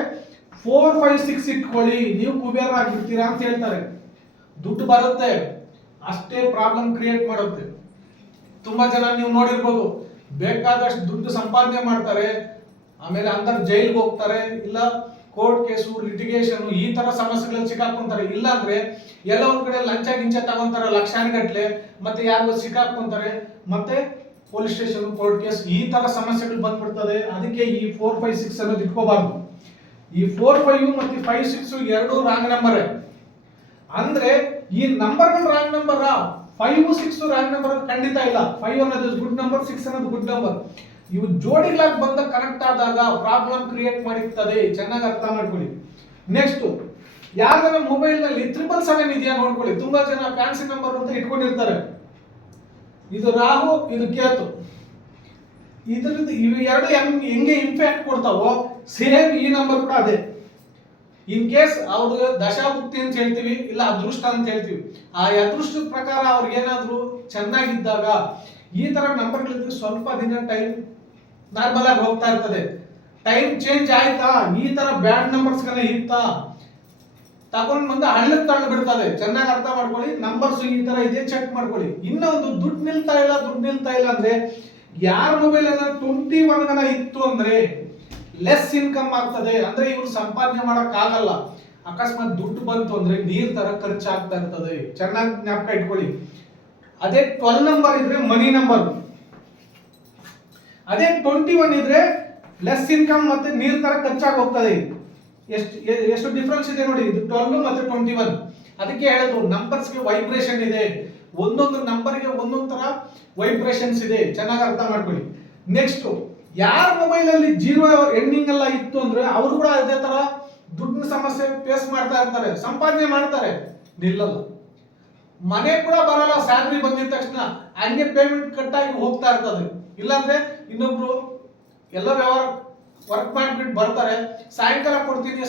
4, 5, 6 ಇಟ್ಕೊಳ್ಳಿ, ನೀವು ಕುಬೇರ ಆಗಿರ್ತೀರಾ ಅಂತ ಹೇಳ್ತಾರೆ. ದುಡ್ಡು ಬರುತ್ತೆ, ಅಷ್ಟೇ ಪ್ರಾಬ್ಲಮ್ ಕ್ರಿಯೇಟ್ ಮಾಡುತ್ತೆ. ತುಂಬಾ ಜನ ನೀವು ನೋಡಿರ್ಬೋದು, ಬೇಕಾದಷ್ಟು ದುಡ್ಡು ಸಂಪಾದನೆ ಮಾಡ್ತಾರೆ, ಆಮೇಲೆ ಅಂತರ ಜೈಲ್ಗೆ ಹೋಗ್ತಾರೆ, ಇಲ್ಲ ಕೋರ್ಟ್ ಕೇಸು, ಲಿಟಿಗೇಷನ್, ಈ ತರ ಸಮಸ್ಯೆಗಳಲ್ಲಿ ಸಿಕ್ಕಾಕೊಂತಾರೆ. ಇಲ್ಲ ಅಂದ್ರೆ ಎಲ್ಲ ಒಂದ್ ಕಡೆ ಲಂಚ ಗಿಂಚ ತಗೊಂತಾರೆ ಲಕ್ಷಾನುಗಟ್ಲೆ, ಮತ್ತೆ ಯಾರಿಗೂ ಸಿಕ್ಕಾಕೊಂತಾರೆ, ಮತ್ತೆ ಪೊಲೀಸ್ ಸ್ಟೇಷನ್, ಕೋರ್ಟ್ ಕೇಸ್, ಈ ತರ ಸಮಸ್ಯೆಗಳು ಬಂದ್ಬಿಡ್ತದೆ. ಅದಕ್ಕೆ ಈ 4, 5, 6 ಅನ್ನೋದು ಇಟ್ಕೋಬಾರ್ದು. ಈ 4-5 ಮತ್ತು 5-6 ಎರಡು ರಾಂಗ್ ನಂಬರ್. ಅಂದ್ರೆ ಈ ನಂಬರ್ಗಳು ರಾಂಗ್ ನಂಬರ್, 5-6 ರಾಂಗ್ ನಂಬರ್ ಖಂಡಿತ ಇಲ್ಲ. 5 ಅನ್ನೋದು ಗುಡ್ ನಂಬರ್, 6 ಅನ್ನೋದು ಗುಡ್ ನಂಬರ್. ಇವು ಜೋಡಿಗಳಾಗಿ ಬಂದ ಕನೆಕ್ಟ್ ಆದಾಗ ಪ್ರಾಬ್ಲಮ್ ಕ್ರಿಯೇಟ್ ಮಾಡಿರ್ತದೆ. ಚೆನ್ನಾಗಿ ಅರ್ಥ ಮಾಡ್ಕೊಳ್ಳಿ. ನೆಕ್ಸ್ಟ್, ಯಾರ ಮೊಬೈಲ್ ನಲ್ಲಿ 777 ಇದೆಯಾ ನೋಡ್ಕೊಳ್ಳಿ. ತುಂಬಾ ಜನ ಫ್ಯಾನ್ಸಿ ನಂಬರ್ ಅಂತ ಇಟ್ಕೊಂಡಿರ್ತಾರೆ. ಇದು ರಾಹು, ಇದು ಕೇತು. ಇದರಿಂದ ಇವು ಎರಡು ಹೆಂಗೆ ಇಂಪ್ಯಾಕ್ಟ್ ಕೊಡ್ತಾವೋ ಸೇಮ್ ಈ ನಂಬರ್ ಕೂಡ ಅದೇ. ಇನ್ ಕೇಸ್ ಅವ್ರಿಗೆ ದಶಾಭುಕ್ತಿ ಅಂತ ಹೇಳ್ತೀವಿ, ಇಲ್ಲ ಅದೃಷ್ಟ ಅಂತ ಹೇಳ್ತೀವಿ. ಆ ಅದೃಷ್ಟದ ಪ್ರಕಾರ ಅವ್ರಿಗೆ ಏನಾದ್ರು ಚೆನ್ನಾಗಿದ್ದಾಗ ಈ ತರ ನಂಬರ್ಗಳಿದ್ರೆ ಸ್ವಲ್ಪ ದಿನ ಟೈಮ್ ನಾರ್ಮಲ್ ಆಗಿ ಹೋಗ್ತಾ ಇರ್ತದೆ. ಟೈಮ್ ಚೇಂಜ್ ಆಯ್ತಾ, ಈ ತರ ಬ್ಯಾಡ್ ನಂಬರ್ಸ್ ಗಳ ಇತ್ತಾ ತಗೊಂಡ್ ಬಂದು ಹಳ್ಳಕ್ಕೆ ತಳ್ಳಿ ಬಿಡ್ತದೆ. ಚೆನ್ನಾಗಿ ಅರ್ಥ ಮಾಡ್ಕೊಳ್ಳಿ. ನಂಬರ್ಸ್ ಈ ತರ ಇದೆ, ಚೆಕ್ ಮಾಡ್ಕೊಳ್ಳಿ. ಇನ್ನೊಂದು ದುಡ್ಡು ನಿಲ್ತಾ ಇಲ್ಲ ಅಂದ್ರೆ ಯಾರ ಮೊಬೈಲ್ 21 ಗನ ಇತ್ತು ಅಂದ್ರೆ ಲೆಸ್ ಇನ್ಕಮ್ ಆಗ್ತದೆ. ಅಂದ್ರೆ ಇವ್ರು ಸಂಪಾದನೆ ಮಾಡಕ್ ಆಗಲ್ಲ. ಅಕಸ್ಮಾತ್ ದುಡ್ಡು ಬಂತು ಅಂದ್ರೆ ನೀರ್ ತರ ಖರ್ಚಾಗ್ತಾ ಇರ್ತದೆ. ಚೆನ್ನಾಗಿ ಜ್ಞಾಪಕ ಇಟ್ಕೊಳ್ಳಿ. ಅದೇ 12 ನಂಬರ್ ಇದ್ರೆ ಮನಿ ನಂಬರ್, ಅದೇ 21 ಇದ್ರೆ ಲೆಸ್ ಇನ್ಕಮ್ ಮತ್ತೆ ನೀರ್ ತರ ಖರ್ಚಾಗಿ ಹೋಗ್ತದೆ. ಎಷ್ಟು ಡಿಫರೆನ್ಸ್ ಇದೆ ನೋಡಿ. ಇದು 12 ಮತ್ತೆ 21. ಅದಕ್ಕೆ ಹೇಳಿದ್ರು ನಂಬರ್ಸ್ಗೆ ವೈಬ್ರೇಷನ್ ಇದೆ. ಒಂದೊಂದು ನಂಬರ್ಗೆ ಒಂದೊಂದು ತರ ವೈಬ್ರೇಷನ್ಸ್ ಇದೆ. ಚೆನ್ನಾಗಿ ಅರ್ಥ ಮಾಡ್ಕೊಳ್ಳಿ. ನೆಕ್ಸ್ಟ್, ಯಾರ ಮೊಬೈಲ್ ಅಲ್ಲಿ 0 ಎಂಡಿಂಗ್ ಎಲ್ಲ ಇತ್ತು ಅಂದ್ರೆ ಅವರು ಕೂಡ ಅದೇ ತರ ದುಡ್ಡಿನ ಸಮಸ್ಯೆ ಫೇಸ್ ಮಾಡ್ತಾ ಇರ್ತಾರೆ. ಸಂಪಾದನೆ ಮಾಡ್ತಾರೆ, ನಿಲ್ಲಲ್ಲ. ಮನೆ ಕೂಡ ಬರಲ್ಲ. ಸ್ಯಾಲರಿ ಬಂದಿದ ತಕ್ಷಣ ಹಂಗೆ ಪೇಮೆಂಟ್ ಕಟ್ ಆಗಿ ಹೋಗ್ತಾ ಇರ್ತದೆ. ಇಲ್ಲಾಂದ್ರೆ ಇನ್ನೊಬ್ರು ಎಲ್ಲ ವ್ಯವಹಾರ ವರ್ಕ್ ಮಾಡ್ಬಿಟ್ಟು ಬರ್ತಾರೆ, ಸಾಯಂಕಾಲ ಕೊಡ್ತೀನಿ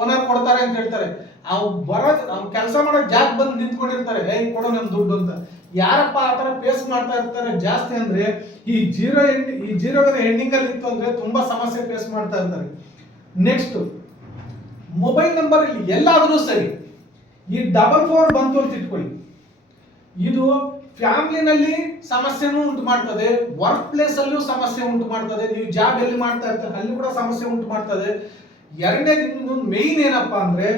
ಓನರ್ ಕೊಡ್ತಾರೆ ಅಂತ ಹೇಳ್ತಾರೆ. ಅವ್ನು ಕೆಲಸ ಮಾಡೋ ಜಾಗ ಬಂದು ನಿಂತ್ಕೊಂಡಿರ್ತಾರೆ, ಕೊಡೋ ನಮ್ ದುಡ್ಡು ಅಂತ. ಯಾರಪ್ಪ ಆ ತರ ಫೇಸ್ ಮಾಡ್ತಾ ಇರ್ತಾರೆ ಜಾಸ್ತಿ ಅಂದ್ರೆ ಈ ಜೀರೋ ಎಂಡಿಂಗ್ ಅಲ್ಲಿ ಇತ್ತು ಅಂದ್ರೆ ತುಂಬಾ ಸಮಸ್ಯೆ ಫೇಸ್ ಮಾಡ್ತಾ ಇರ್ತಾರೆ. ನೆಕ್ಸ್ಟ್, ಮೊಬೈಲ್ ನಂಬರ್ ಇಲ್ಲಿ ಎಲ್ಲಾದ್ರೂ ಸರಿ ಈ 44 ಬಂತು ಅಂತ ಇಟ್ಕೊಳ್ಳಿ. ಇದು ಫ್ಯಾಮಿಲಿನಲ್ಲಿ ಸಮಸ್ಯೆನೂ ಉಂಟು ಮಾಡ್ತದೆ, ವರ್ಕ್ ಪ್ಲೇಸ್ ಅಲ್ಲೂ ಸಮಸ್ಯೆ ಉಂಟು ಮಾಡ್ತದೆ. ನೀವು ಜಾಬ್ ಎಲ್ಲಿ ಮಾಡ್ತಾ ಇರ್ತಾರೆ ಅಲ್ಲಿ ಕೂಡ ಸಮಸ್ಯೆ ಉಂಟು ಮಾಡ್ತದೆ. ಎರಡನೇದು ಮೇನ್ ಏನಪ್ಪಾ ಅಂದ್ರೆ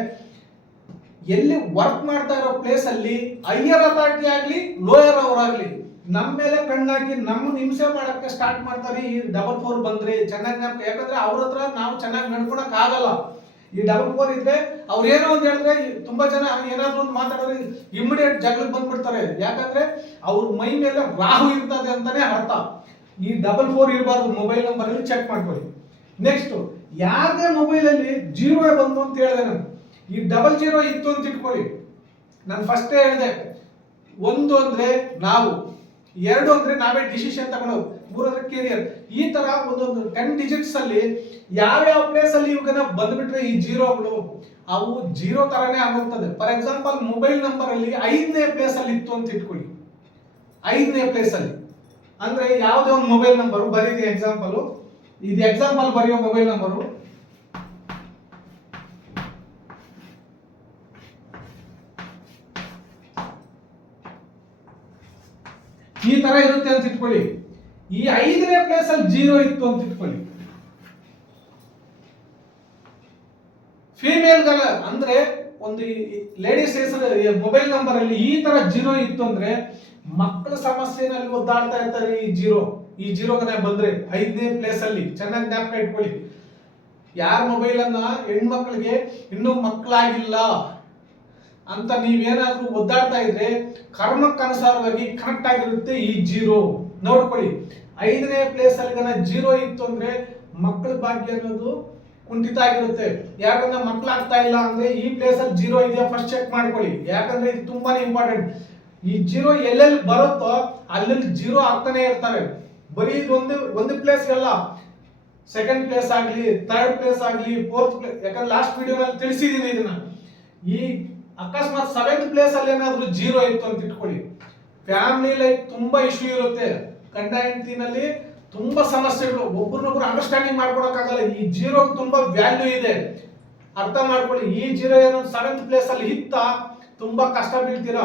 ಎಲ್ಲಿ ವರ್ಕ್ ಮಾಡ್ತಾ ಇರೋ ಪ್ಲೇಸ್ ಅಲ್ಲಿ ಹೈಯರ್ ಅಥಾರಿಟಿ ಆಗ್ಲಿ ಲೋಯರ್ ಅವರಾಗ್ಲಿ ನಮ್ಮ ಮೇಲೆ ಕಣ್ಣಾಕಿ ನಮ್ಮನ್ನ ಹಿಂಸೆ ಮಾಡಕ್ಕೆ ಸ್ಟಾರ್ಟ್ ಮಾಡ್ತಾರೆ. ಈ 44 ಬಂದ್ರೆ ಚೆನ್ನಾಗಿ, ಯಾಕಂದ್ರೆ ಅವ್ರ ಹತ್ರ ನಾವು ಚೆನ್ನಾಗಿ ನಡ್ಕೊಳಕ್ ಆಗಲ್ಲ. ಈ 44 ಇದ್ರೆ ಅವ್ರು ಏನೋ ಅಂತ ಹೇಳಿದ್ರೆ ತುಂಬಾ ಜನ ಏನಾದ್ರು ಒಂದು ಮಾತಾಡಿದ್ರೆ ಇಮಿಡಿಯೇಟ್ ಜಗಳಕ್ಕೆ ಬಂದ್ಬಿಡ್ತಾರೆ. ಯಾಕಂದ್ರೆ ಅವ್ರ ಮೈ ಮೇಲೆ ರಾಹು ಇರ್ತದೆ ಅಂತಾನೆ ಅರ್ಥ. ಈ 44 ಇರಬಾರ್ದು. ಮೊಬೈಲ್ ನಂಬರ್ ಅಲ್ಲಿ ಚೆಕ್ ಮಾಡ್ಕೊಳ್ಳಿ. ನೆಕ್ಸ್ಟ್, ಯಾರದೇ ಮೊಬೈಲ್ ಅಲ್ಲಿ 0 ಬಂತು ಅಂತ ಹೇಳಿದೆ ನಾನು. ಈ 00 ಇತ್ತು ಅಂತ ಇಟ್ಕೊಳ್ಳಿ. ನಾನು ಫಸ್ಟೇ ಹೇಳಿದೆ, 1 ಅಂದ್ರೆ ನಾವು, 2 ಅಂದ್ರೆ ನಾವೇ ಡಿಸಿಷನ್ ತಗೊಳ್ಳೋದು, 3 ಅಂದ್ರೆ ಕೆರಿಯರ್. ಈ ತರ ಒಂದೊಂದು 10 ಡಿಜಿಟ್ಸ್ ಅಲ್ಲಿ ಯಾವ ಪ್ಲೇಸ್ ಅಲ್ಲಿ ಇವಾಗ ಬಂದ್ಬಿಟ್ರೆ ಈ 0ಗಳು ಅವು 0 ತರನೇ ಆಗೋಗ್ತದೆ. ಫಾರ್ ಎಕ್ಸಾಂಪಲ್, ಮೊಬೈಲ್ ನಂಬರ್ ಅಲ್ಲಿ 5ನೇ ಪ್ಲೇಸ್ ಅಲ್ಲಿ ಇತ್ತು ಅಂತ ಇಟ್ಕೊಳ್ಳಿ. 5ನೇ ಪ್ಲೇಸ್ ಅಲ್ಲಿ ಅಂದ್ರೆ ಯಾವುದೇ ಒಂದು ಮೊಬೈಲ್ ನಂಬರ್ ಬರೀದಿ. ಎಕ್ಸಾಂಪಲ್, ಇದು ಎಕ್ಸಾಂಪಲ್ ಬರೆಯೋ ಮೊಬೈಲ್ ನಂಬರು ಈ ತರ ಇರುತ್ತೆ ಅಂತ ಇಟ್ಕೊಳ್ಳಿ. ಈ 5ನೇ ಪ್ಲೇಸ್ ಅಲ್ಲಿ 0 ಇತ್ತು ಅಂತ ಇಟ್ಕೊಳ್ಳಿ. ಫೀಮೇಲ್ ಗಳ ಅಂದ್ರೆ ಒಂದು ಲೇಡೀಸ್ ಹೆಸರು ಮೊಬೈಲ್ ನಂಬರ್ ಅಲ್ಲಿ ಈ ತರ 0 ಇತ್ತು ಅಂದ್ರೆ ಮಕ್ಕಳ ಸಮಸ್ಯೆನಲ್ಲಿ ಒದ್ದಾಡ್ತಾ ಇರ್ತಾರೆ. ಈ 0 ಬಂದ್ರೆ 5ನೇ ಪ್ಲೇಸ್ ಅಲ್ಲಿ. ಚೆನ್ನಾಗಿ ಜ್ಞಾಪಕ ಇಟ್ಕೊಳ್ಳಿ. ಯಾರ ಮೊಬೈಲ್ ಅನ್ನ ಹೆಣ್ಮಕ್ಳಿಗೆ ಇನ್ನೂ ಮಕ್ಕಳಾಗಿಲ್ಲ ಅಂತ ನೀವೇನಾದ್ರೂ ಒದ್ದಾಡ್ತಾ ಇದ್ರೆ ಕರ್ಮಕ್ಕನುಸಾರವಾಗಿ ಕನೆಕ್ಟ್ ಆಗಿರುತ್ತೆ ಈ 0. ನೋಡ್ಕೊಳ್ಳಿ, 5ನೇ ಪ್ಲೇಸ್ ಅಲ್ಲಿ 0 ಇತ್ತು ಅಂದ್ರೆ ಮಕ್ಕಳ ಭಾಗ್ಯ ಅನ್ನೋದು ಕುಂಠಿತ ಆಗಿರುತ್ತೆ. ಯಾಕಂದ್ರೆ ಮಕ್ಕಳಾಗ್ತಾ ಇಲ್ಲ ಅಂದ್ರೆ ಈ ಪ್ಲೇಸ್ ಅಲ್ಲಿ 0 ಇದೆಯಾ ಫಸ್ಟ್ ಚೆಕ್ ಮಾಡ್ಕೊಳ್ಳಿ. ಯಾಕಂದ್ರೆ ಇದು ತುಂಬಾನೇ ಇಂಪಾರ್ಟೆಂಟ್. ಈ 0 ಎಲ್ಲೆಲ್ಲಿ ಬರುತ್ತೋ ಅಲ್ಲೆಲ್ಲಿ 0 ಆಗ್ತಾನೆ ಇರ್ತಾರೆ. ಬರೀ ಒಂದು ಪ್ಲೇಸ್ ಅಲ್ಲ, ಸೆಕೆಂಡ್ ಪ್ಲೇಸ್ ಆಗ್ಲಿ, ಥರ್ಡ್ ಪ್ಲೇಸ್ ಆಗ್ಲಿ, ಫೋರ್ತ್ ಪ್ಲೇಸ್. ಯಾಕಂದ್ರೆ ಲಾಸ್ಟ್ ವಿಡಿಯೋನಲ್ಲಿ ತಿಳಿಸಿದೀನಿ ಇದನ್ನ. ಈ ಅಕಸ್ಮಾತ್ 7th ಪ್ಲೇಸ್ ಅಲ್ಲಿ ಏನಾದ್ರೂ 0 ಇತ್ತು ಅಂತ ಇಟ್ಕೊಳ್ಳಿ, ಫ್ಯಾಮಿಲಿ ಲೈಫ್ ತುಂಬಾ ಇಶ್ಯೂ ಇರುತ್ತೆ. ಗಂಡ ಹೆಂಡತಿನಲ್ಲಿ ತುಂಬಾ ಸಮಸ್ಯೆಗಳು, ಒಬ್ಬರನ್ನೊಬ್ರು ಅಂಡರ್ಸ್ಟ್ಯಾಂಡಿಂಗ್ ಮಾಡ್ಕೊಳಕ್ಕಾಗಲ್ಲ. ಈ 0 ತುಂಬಾ ವ್ಯಾಲ್ಯೂ ಇದೆ, ಅರ್ಥ ಮಾಡ್ಕೊಳ್ಳಿ. ಈ 0 ಏನೋ 7th ಪ್ಲೇಸ್ ಅಲ್ಲಿ ಇತ್ತ ತುಂಬಾ ಕಷ್ಟ ಬೀಳ್ತೀರಾ.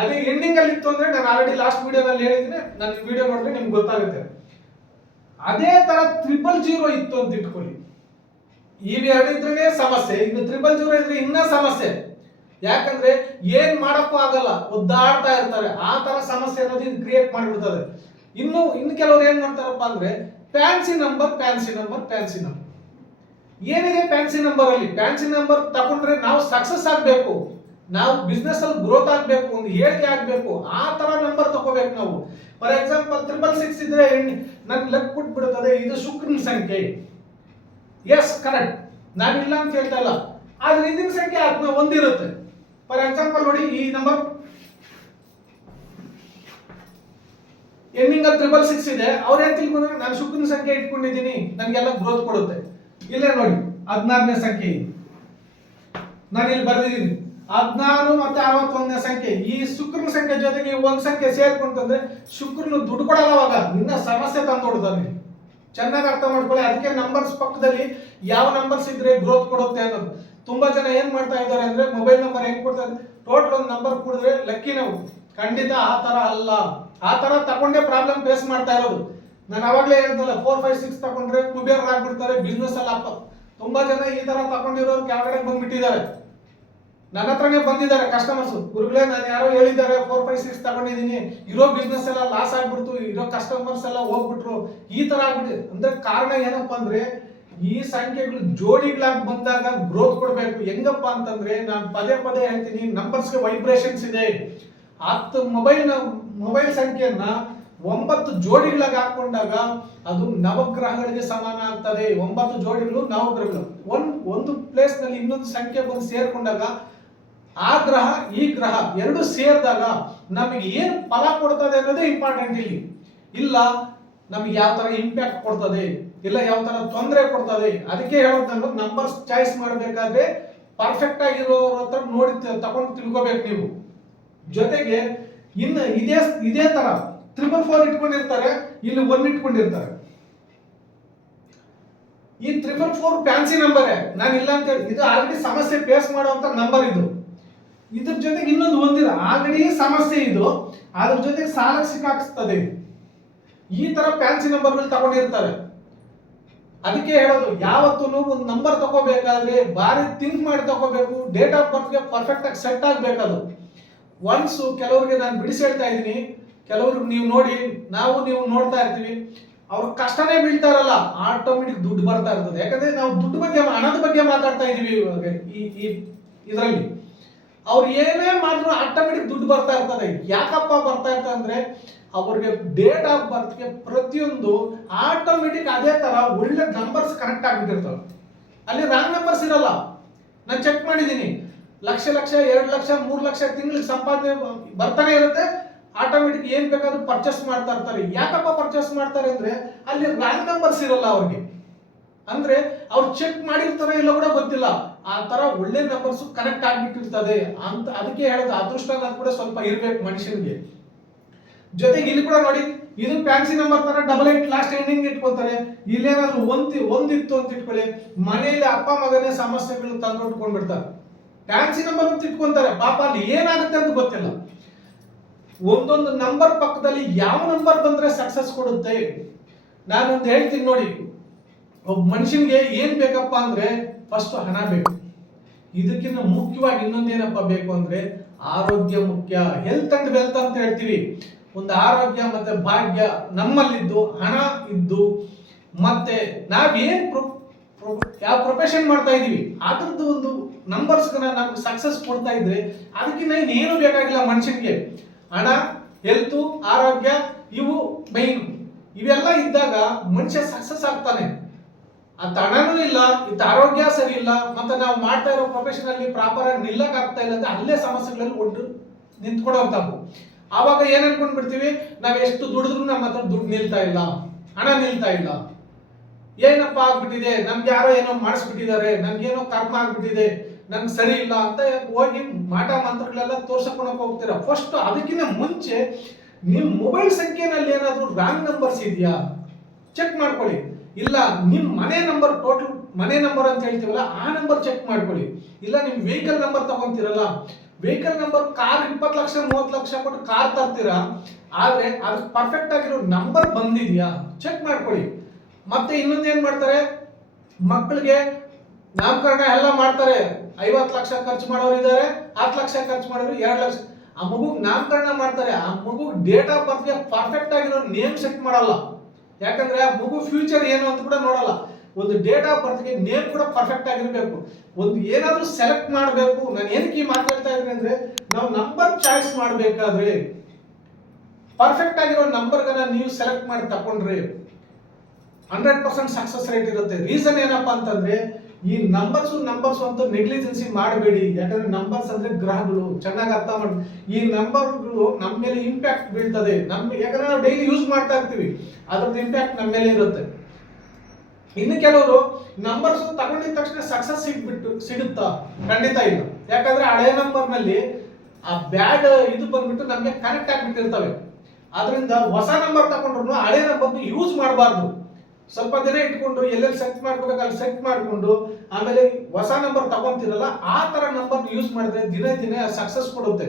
ಅದೇ ಎಂಡಿಂಗ್ ಅಲ್ಲಿ ಇತ್ತು ಅಂದ್ರೆ ನಾನು ಆಲ್ರೆಡಿ ಲಾಸ್ಟ್ ವಿಡಿಯೋನಲ್ಲಿ ಹೇಳಿದ್ದೀನಿ, ನನ್ನ ವಿಡಿಯೋ ನೋಡಿದ್ರೆ ನಿಮ್ಗೆ ಗೊತ್ತಾಗುತ್ತೆ. ಅದೇ ತರ 000 ಇತ್ತು ಅಂತ ಇಟ್ಕೊಳ್ಳಿ. ಇವೆರಡು ಇದ್ರೆ ಸಮಸ್ಯೆ, ಇನ್ನು 000 ಇದ್ರೆ ಇನ್ನ ಸಮಸ್ಯೆ. ಯಾಕಂದ್ರೆ ಏನ್ ಮಾಡಕ್ಕೂ ಆಗಲ್ಲ, ಒದ್ದಾಡ್ತಾ ಇರ್ತಾರೆ. ಆ ತರ ಸಮಸ್ಯೆ ಅನ್ನೋದು ಇದು ಕ್ರಿಯೇಟ್ ಮಾಡಿಬಿಡ್ತದೆ. ಇನ್ನು ಕೆಲವರು ಏನ್ ಮಾಡ್ತಾರಪ್ಪ ಅಂದ್ರೆ ಫ್ಯಾನ್ಸಿ ನಂಬರ್. ಏನಿದೆ ಫ್ಯಾನ್ಸಿ ನಂಬರ್ ಅಲ್ಲಿ? ಫ್ಯಾನ್ಸಿ ನಂಬರ್ ತಗೊಂಡ್ರೆ ನಾವು ಸಕ್ಸಸ್ ಆಗ್ಬೇಕು, ನಾವು ಬಿಸ್ನೆಸ್ ಅಲ್ಲಿ ಗ್ರೋತ್ ಆಗ್ಬೇಕು, ಒಂದು ಏಳಿಗೆ ಆಗ್ಬೇಕು, ಆ ತರ ನಂಬರ್ ತಗೋಬೇಕು ನಾವು. ಫಾರ್ ಎಕ್ಸಾಂಪಲ್ 666 ಇದ್ರೆ ನನ್ ಲಕ್ ಬಿಡ್ತದೆ, ಇದು ಶುಕ್ರನ ಸಂಖ್ಯೆ. ಎಸ್ ಕರೆಕ್ಟ್, ನಾನಿಲ್ಲ ಅಂತ ಹೇಳ್ತಾ ಇಲ್ಲ, ಆದ್ರೆ ಹಿಂದಿನ ಸಂಖ್ಯೆ ಅದನ್ನ ಒಂದಿರುತ್ತೆ. ಫಾರ್ ಎಕ್ಸಾಂಪಲ್ ನೋಡಿ, ಈ ನಂಬರ್ ಎಂಡಿಂಗ್ 666 ಇದೆ, ಅವ್ರು ಏನ್ ತಿಳ್ಕೊಂಡ್ರೆ ನಾನು ಶುಕ್ರನ ಸಂಖ್ಯೆ ಇಟ್ಕೊಂಡಿದ್ದೀನಿ, ನನ್ಗೆಲ್ಲ ಗ್ರೋತ್ ಕೊಡುತ್ತೆ. ಇಲ್ಲೇ ನೋಡಿ 16ನೇ ಸಂಖ್ಯೆ, ನಾನು ಇಲ್ಲಿ ಬರ್ದಿದ್ದೀನಿ 16 ಮತ್ತೆ 61ನೇ ಸಂಖ್ಯೆ. ಈ ಶುಕ್ರನ ಸಂಖ್ಯೆ ಜೊತೆಗೆ ಒಂದ್ ಸಂಖ್ಯೆ ಸೇರ್ಕೊಂತಂದ್ರೆ ಶುಕ್ರನು ದುಡ್ಡು ಕೊಡಲ್ಲ, ಅವಾಗ ಇನ್ನ ಸಮಸ್ಯೆ ತಂದೊಡ್ತಾನೆ. ಚೆನ್ನಾಗಿ ಅರ್ಥ ಮಾಡ್ಕೊಳ್ಳಿ. ಅದಕ್ಕೆ ನಂಬರ್ಸ್ ಪಕ್ಕದಲ್ಲಿ ಯಾವ ನಂಬರ್ಸ್ ಇದ್ರೆ ಗ್ರೋತ್ ಕೊಡುತ್ತೆ ಅನ್ನೋದು. ತುಂಬಾ ಜನ ಏನ್ ಮಾಡ್ತಾ ಇದ್ದಾರೆ ಅಂದ್ರೆ ಮೊಬೈಲ್ ನಂಬರ್ ಹೆಂಗ್ ಕೊಡ್ತಾರೆ, ಟೋಟಲ್ ಒಂದು ನಂಬರ್ ಕೊಡಿದ್ರೆ ಲಕ್ಕಿ ನಾವು. ಖಂಡಿತ ಆ ತರ ಅಲ್ಲ, ಆ ತರ ತಗೊಂಡೇ ಪ್ರಾಬ್ಲಮ್ ಫೇಸ್ ಮಾಡ್ತಾ ಇರೋದು. ನಾನು ಅವಾಗಲೇ ಹೇಳ್ದಲ್ಲ, 4, 5, 6 ತಗೊಂಡ್ರೆ ಕುಬೇರರಾಗ್ಬಿಡ್ತಾರೆ ಬಿಸ್ನೆಸ್ ಅಲ್ಲಿ ಅಪ್ಪ. ತುಂಬಾ ಜನ ಈ ತರ ತಗೊಂಡಿರೋರು ಕೆಳಗಡೆ ಬಂದ್ಬಿಟ್ಟಿದ್ದಾರೆ. ನನ್ನ ಹತ್ರನೇ ಬಂದಿದ್ದಾರೆ ಕಸ್ಟಮರ್ಸ್, ಗುರುಗಳೇ ನಾನು ಯಾರೋ ಹೇಳಿದ್ದಾರೆ 4, 5, 6 ತಗೊಂಡಿದ್ದೀನಿ, ಇರೋ ಬಿಸ್ನೆಸ್ ಎಲ್ಲ ಲಾಸ್ ಆಗ್ಬಿಡ್ತು, ಇರೋ ಕಸ್ಟಮರ್ಸ್ ಎಲ್ಲ ಹೋಗ್ಬಿಟ್ರು, ಈ ತರ ಆಗ್ಬಿಟ್ಟು. ಅಂದ್ರೆ ಕಾರಣ ಏನಪ್ಪಾ ಅಂದ್ರೆ ಈ ಸಂಖ್ಯೆಗಳು ಜೋಡಿಗಳಾಗಿ ಬಂದಾಗ ಗ್ರೋತ್ ಕೊಡ್ಬೇಕು. ಹೆಂಗಪ್ಪ ಅಂತಂದ್ರೆ ನಾನು ಪದೇ ಪದೇ ಹೇಳ್ತೀನಿ, ನಂಬರ್ಸ್ಗೆ ವೈಬ್ರೇಷನ್ಸ್ ಇದೆ. 10 ಮೊಬೈಲ್ ಸಂಖ್ಯೆಯನ್ನ 9 ಜೋಡಿಗಳಾಗಿ ಹಾಕೊಂಡಾಗ ಅದು ನವಗ್ರಹಗಳಿಗೆ ಸಮಾನ ಆಗ್ತದೆ. 9 ಜೋಡಿಗಳು ನವಗ್ರಹಗಳು. ಒಂದು ಪ್ಲೇಸ್ ನಲ್ಲಿ ಇನ್ನೊಂದು ಸಂಖ್ಯೆ ಬಂದು ಸೇರ್ಕೊಂಡಾಗ ಆ ಗ್ರಹ ಈ ಗ್ರಹ ಎರಡು ಸೇರಿದಾಗ ನಮಗೆ ಏನು ಫಲ ಕೊಡ್ತದೆ ಅನ್ನೋದೇ ಇಂಪಾರ್ಟೆಂಟ್ ಇಲ್ಲಿ. ಇಲ್ಲ ನಮಗೆ ಯಾವ ತರ ಇಂಪ್ಯಾಕ್ಟ್ ಕೊಡ್ತದೆ, ಇಲ್ಲ ಯಾವ ತರ ತೊಂದರೆ ಕೊಡ್ತದೆ. ಅದಕ್ಕೆ ಹೇಳೋದು ನಾನು, ನಂಬರ್ಸ್ ಚಾಯ್ಸ್ ಮಾಡಬೇಕಾದ್ರೆ ಪರ್ಫೆಕ್ಟ್ ಆಗಿರೋರ ಹತ್ರ ನೋಡಿ ತಗೊಂಡು ತಿಳ್ಕೋಬೇಕು ನೀವು. ಜೊತೆಗೆ ಇನ್ನು ಇದೇ ತರ 444 ಇಟ್ಕೊಂಡಿರ್ತಾರೆ, ಇಲ್ಲಿ 1 ಇಟ್ಕೊಂಡಿರ್ತಾರೆ. ಈ 444 ಫ್ಯಾನ್ಸಿ ನಂಬರ್, ನಾನು ಇಲ್ಲ ಅಂತ ಹೇಳಿ, ಇದು ಆಲ್ರೆಡಿ ಸಮಸ್ಯೆ ಫೇಸ್ ಮಾಡುವಂತ ನಂಬರ್. ಇದ್ರ ಜೊತೆಗೆ ಇನ್ನೊಂದು ಒಂದಿಲ್ಲ, ಆಲ್ರೆಡಿ ಸಮಸ್ಯೆ ಇದು, ಅದ್ರ ಜೊತೆಗೆ ಸಾಲಕ್ಕೆ ಸಿಕ್ಕಾಕ್ಸ್ತದೆ. ಈ ತರ ಫ್ಯಾನ್ಸಿ ನಂಬರ್ಗಳು ತಗೊಂಡಿರ್ತಾರೆ. ಅದಕ್ಕೆ ಹೇಳೋದು, ಯಾವತ್ತೂ ಒಂದು ನಂಬರ್ ತಗೋಬೇಕಾದ್ರೆ ಬಾರಿ ಥಿಂಕ್ ಮಾಡಿ ತಗೋಬೇಕು. ಡೇಟ್ ಆಫ್ ಬರ್ತ್ಗೆ ಪರ್ಫೆಕ್ಟ್ ಆಗಿ ಸೆಟ್ ಆಗ್ಬೇಕದು. ಒನ್ಸ್ ಕೆಲವರಿಗೆ ನಾನು ಬಿಡಿಸಿ ಹೇಳ್ತಾ ಇದ್ದೀನಿ, ಕೆಲವ್ರಿಗೆ ನೀವು ನೋಡಿ, ನೀವು ನೋಡ್ತಾ ಇರ್ತೀವಿ, ಅವ್ರ ಕಷ್ಟನೇ ಬೀಳ್ತಾ ಇರಲ್ಲ, ಆಟೋಮೆಟಿಕ್ ದುಡ್ಡು ಬರ್ತಾ ಇರ್ತದೆ. ಯಾಕಂದ್ರೆ ನಾವು ದುಡ್ಡು ಬಗ್ಗೆ, ಹಣದ ಬಗ್ಗೆ ಮಾತಾಡ್ತಾ ಇದೀವಿ ಇವಾಗ ಇದರಲ್ಲಿ. ಅವ್ರು ಏನೇ ಮಾಡಿದ್ರು ಆಟೋಮೆಟಿಕ್ ದುಡ್ಡು ಬರ್ತಾ ಇರ್ತದೆ. ಯಾಕಪ್ಪ ಬರ್ತಾ ಇರ್ತದೆ ಅಂದ್ರೆ ಅವ್ರಿಗೆ ಡೇಟ್ ಆಫ್ ಬರ್ತ್ಗೆ ಪ್ರತಿಯೊಂದು ಆಟೋಮೆಟಿಕ್ ಅದೇ ತರ ಒಳ್ಳೆ ನಂಬರ್ಸ್ ಕನೆಕ್ಟ್ ಆಗ್ಬಿಟ್ಟಿರ್ತವೆ. ಅಲ್ಲಿ ರಾಂಗ್ ನಂಬರ್ಸ್ ಇರಲ್ಲ. ನಾನು ಚೆಕ್ ಮಾಡಿದ್ದೀನಿ, ಲಕ್ಷ 2 ಲಕ್ಷ 3 ಲಕ್ಷ ತಿಂಗಳಿಗೆ ಸಂಪಾದನೆ ಬರ್ತಾನೆ ಇರುತ್ತೆ. ಆಟೋಮೆಟಿಕ್ ಏನ್ ಬೇಕಾದ್ರೂ ಪರ್ಚೇಸ್ ಮಾಡ್ತಾ ಇರ್ತಾರೆ. ಯಾಕಪ್ಪ ಪರ್ಚೇಸ್ ಮಾಡ್ತಾರೆ ಅಂದ್ರೆ ಅಲ್ಲಿ ರಾಂಗ್ ನಂಬರ್ಸ್ ಇರಲ್ಲ ಅವ್ರಿಗೆ. ಅಂದ್ರೆ ಅವ್ರು ಚೆಕ್ ಮಾಡಿರ್ತಾರೆ ಇಲ್ಲ ಕೂಡ ಗೊತ್ತಿಲ್ಲ, ಆ ತರ ಒಳ್ಳೆ ನಂಬರ್ಸ್ ಕನೆಕ್ಟ್ ಆಗ್ಬಿಟ್ಟಿರ್ತದೆ ಅಂತ. ಅದಕ್ಕೆ ಹೇಳೋದು, ಅದೃಷ್ಟ ಅನ್ನೋದು ಕೂಡ ಸ್ವಲ್ಪ ಇರ್ಬೇಕು ಮನುಷ್ಯನಿಗೆ. ಜೊತೆಗೆ ಇಲ್ಲಿ ಕೂಡ ನೋಡಿ, ಇದು ಫ್ಯಾನ್ಸಿ ನಂಬರ್ ತರ 88 ಲಾಸ್ಟ್ ಎಂಡಿಂಗ್ ಇಟ್ಕೊತಾರೆ. ಇಲ್ಲೇನಾದ್ರು ಒಂದಿತ್ತು ಅಂತ ಇಟ್ಕೊಳ್ಳಿ, ಮನೆಯಲ್ಲಿ ಅಪ್ಪ ಮಗನೇ ಸಮಸ್ಯೆಗಳು ತಂದೊಟ್ಕೊಂಡ್ಬಿಡ್ತಾರೆ. ಫ್ಯಾನ್ಸಿ ನಂಬರ್ ಅಂತ ಇಟ್ಕೊಂತಾರೆ, ಪಾಪ ಅಲ್ಲಿ ಏನಾಗುತ್ತೆ ಅಂತ ಗೊತ್ತಿಲ್ಲ. ಒಂದೊಂದು ನಂಬರ್ ಪಕ್ಕದಲ್ಲಿ ಯಾವ ನಂಬರ್ ಬಂದ್ರೆ ಸಕ್ಸಸ್ ಕೊಡುತ್ತೆ. ನಾನೊಂದು ಹೇಳ್ತೀನಿ ನೋಡಿ, ಒಬ್ಬ ಮನುಷ್ಯನಿಗೆ ಏನ್ ಬೇಕಪ್ಪ ಅಂದ್ರೆ ಫಸ್ಟ್ ಹಣ ಬೇಕು. ಇದಕ್ಕಿಂತ ಮುಖ್ಯವಾಗಿ ಇನ್ನೊಂದೇನಪ್ಪ ಬೇಕು ಅಂದ್ರೆ ಆರೋಗ್ಯ ಮುಖ್ಯ. ಹೆಲ್ತ್ ಅಂಡ್ ವೆಲ್ತ್ ಅಂತ ಹೇಳ್ತೀವಿ. ಒಂದು ಆರೋಗ್ಯ ಮತ್ತೆ ಭಾಗ್ಯ ನಮ್ಮಲ್ಲಿದ್ದು, ಹಣ ಇದ್ದು, ಮತ್ತೆ ನಾವೇನ್ ಯಾವ ಪ್ರೊಫೆಷನ್ ಮಾಡ್ತಾ ಇದೀವಿ ಅದ್ರದ್ದು ಒಂದು ನಂಬರ್ಸ್ ನಮ್ಗೆ ಸಕ್ಸಸ್ ಕೊಡ್ತಾ ಇದ್ರೆ ಅದಕ್ಕಿಂತ ಇನ್ನೇನು ಬೇಕಾಗಿಲ್ಲ ಮನುಷ್ಯನಿಗೆ. ಹಣ, ಹೆಲ್ತ್, ಆರೋಗ್ಯ ಇವು ಮೈನ್. ಇವೆಲ್ಲ ಇದ್ದಾಗ ಮನುಷ್ಯ ಸಕ್ಸಸ್ ಆಗ್ತಾನೆ. ಅಂತ ಹಣನೂ ಇಲ್ಲ, ಇತ್ತ ಆರೋಗ್ಯ ಸರಿ ಇಲ್ಲ, ಮತ್ತೆ ನಾವು ಮಾಡ್ತಾ ಇರೋ ಪ್ರೊಫೆಷನ್ ಅಲ್ಲಿ ಪ್ರಾಪರ್ ಆಗಿ ನಿಲ್ಲಕ್ ಆಗ್ತಾ ಇಲ್ಲ ಅಂದ್ರೆ ಅಲ್ಲೇ ಸಮಸ್ಯೆಗಳಲ್ಲಿ ಒಟ್ಟು ನಿಂತ್ಕೊಡೋಂತಾವು. ಆವಾಗ ಏನ್ ಅನ್ಕೊಂಡ್ಬಿಡ್ತೀವಿ, ನಾವ್ ಎಷ್ಟು ದುಡಿದ್ರು ನಮ್ಮ ಹತ್ರ ದುಡ್ಡು ನಿಲ್ತಾ ಇಲ್ಲ, ಹಣ ನಿಲ್ತಾ ಇಲ್ಲ. ಏನಪ್ಪಾ ಆಗ್ಬಿಟ್ಟಿದೆ, ನಮ್ಗೆ ಯಾರೋ ಏನೋ ಮಾಡಿಸ್ಬಿಟ್ಟಿದ್ದಾರೆ, ನನ್ಗೇನೋ ಕರ್ಮ ಆಗ್ಬಿಟ್ಟಿದೆ, ನನ್ಗೆ ಸರಿ ಇಲ್ಲ ಅಂತ ಹೋಗಿ ಮಾಟ ಮಂತ್ರಗಳೆಲ್ಲ ತೋರ್ಸಕೊಂಡೋಗಿ ಹೋಗ್ತೀರಾ. ಫಸ್ಟ್ ಅದಕ್ಕಿಂತ ಮುಂಚೆ ನಿಮ್ ಮೊಬೈಲ್ ಸಂಖ್ಯೆನಲ್ಲಿ ಏನಾದ್ರು ರಾಂಗ್ ನಂಬರ್ಸ್ ಇದೆಯಾ ಚೆಕ್ ಮಾಡ್ಕೊಳ್ಳಿ. ಇಲ್ಲ ನಿಮ್ ಮನೆ ನಂಬರ್, ಟೋಟಲ್ ಮನೆ ನಂಬರ್ ಅಂತ ಹೇಳ್ತೀವಲ್ಲ ಆ ನಂಬರ್ ಚೆಕ್ ಮಾಡ್ಕೊಳ್ಳಿ. ಇಲ್ಲ ನಿಮ್ ವೆಹಿಕಲ್ ನಂಬರ್ ತಗೊಂತೀರಲ್ಲ, vehicle number, car 20 lakh 30 lakh ಕೊಟ್ಟು ಕಾರ್ ತರ್ತೀರಾ, ಆದ್ರೆ ಅದಕ್ಕೆ ಪರ್ಫೆಕ್ಟ್ ಆಗಿರೋ ನಂಬರ್ ಬಂದಿದ್ಯಾ ಚೆಕ್ ಮಾಡ್ಕೊಳ್ಳಿ. ಮತ್ತೆ ಇನ್ನೊಂದು ಏನ್ ಮಾಡ್ತಾರೆ, ಮಕ್ಕಳಿಗೆ ನಾಮಕರಣ ಎಲ್ಲ ಮಾಡ್ತಾರೆ. 50 ಲಕ್ಷ ಖರ್ಚು ಮಾಡೋರು ಇದ್ದಾರೆ, 10 ಲಕ್ಷ ಖರ್ಚು ಮಾಡೋರು, 2 ಲಕ್ಷ. ಆ ಮಗು ನಾಮಕರಣ ಮಾಡ್ತಾರೆ, ಆ ಮಗು ಡೇಟ್ ಆಫ್ ಬರ್ತ್ಗೆ ಪರ್ಫೆಕ್ಟ್ ಆಗಿರೋ ನೇಮ್ ಸೆಟ್ ಮಾಡಲ್ಲ. ಯಾಕಂದ್ರೆ ಆ ಮಗು ಫ್ಯೂಚರ್ ಏನು ಅಂತ ಕೂಡ ನೋಡಲ್ಲ. ಒಂದು ಡೇಟ್ ಆಫ್ ಬರ್ತ್ಗೆ ನೇಮ್ ಕೂಡ ಪರ್ಫೆಕ್ಟ್ ಆಗಿರಬೇಕು. ಒಂದು ಏನಾದರೂ ಸೆಲೆಕ್ಟ್ ಮಾಡಬೇಕು. ನಾನು ಏನಕ್ಕೆ ಈ ಮಾತಾಡ್ತಾ ಇದ್ದೀನಿ ಅಂದ್ರೆ, ನಾವು ನಂಬರ್ ಚಾಯ್ಸ್ ಮಾಡಬೇಕಾದ್ರೆ ಪರ್ಫೆಕ್ಟ್ ಆಗಿರೋ ನಂಬರ್ಗಳನ್ನ ನೀವು ಸೆಲೆಕ್ಟ್ ಮಾಡಿ ತಕೊಂಡ್ರೆ 100% ಸಕ್ಸಸ್ ರೇಟ್ ಇರುತ್ತೆ. ರೀಸನ್ ಏನಪ್ಪಾ ಅಂತಂದ್ರೆ, ಈ ನಂಬರ್ಸ್ ಅಂತ ನೆಗ್ಲಿಜೆನ್ಸಿ ಮಾಡಬೇಡಿ. ಯಾಕಂದ್ರೆ ನಂಬರ್ಸ್ ಅಂದ್ರೆ ಗ್ರಹಗಳು, ಚೆನ್ನಾಗಿ ಅರ್ಥ ಮಾಡಿ. ಈ ನಂಬರ್ಗಳು ನಮ್ಮ ಮೇಲೆ ಇಂಪ್ಯಾಕ್ಟ್ ಬೀಳ್ತದೆ. ಯಾಕಂದ್ರೆ ನಾವು ಡೈಲಿ ಯೂಸ್ ಮಾಡ್ತಾ ಇರ್ತೀವಿ, ಅದ್ರದ್ದು ಇಂಪ್ಯಾಕ್ಟ್ ನಮ್ಮ ಮೇಲೆ ಇರುತ್ತೆ. ಇನ್ನು ಕೆಲವರು ನಂಬರ್ಸ್ ತಗೊಂಡಿದ ತಕ್ಷಣ ಸಕ್ಸಸ್ ಸಿಗುತ್ತಾ? ಖಂಡಿತ ಇಲ್ಲ. ಯಾಕಂದ್ರೆ ಹಳೆ ನಂಬರ್ ನಲ್ಲಿ ಆ ಬ್ಯಾಡ್ ಇದು ಬಂದ್ಬಿಟ್ಟು ನಮಗೆ ಕನೆಕ್ಟ್ ಆಗ್ಬಿಟ್ಟಿರ್ತವೆ. ಅದರಿಂದ ಹೊಸ ನಂಬರ್ ತಗೊಂಡ್ರು ಹಳೆ ನಂಬರ್ನ ಯೂಸ್ ಮಾಡಬಾರ್ದು. ಸ್ವಲ್ಪ ದಿನ ಇಟ್ಕೊಂಡು ಎಲ್ಲೆಲ್ಲಿ ಸೆಟ್ ಮಾಡ್ಕೋಬೇಕು ಅಲ್ಲಿ ಸೆಟ್ ಮಾಡಿಕೊಂಡು ಆಮೇಲೆ ಹೊಸ ನಂಬರ್ ತಗೊಂತಿರಲ್ಲ, ಆ ತರ ನಂಬರ್ ಯೂಸ್ ಮಾಡಿದ್ರೆ ದಿನ ದಿನ ಸಕ್ಸಸ್ ಕೊಡುತ್ತೆ.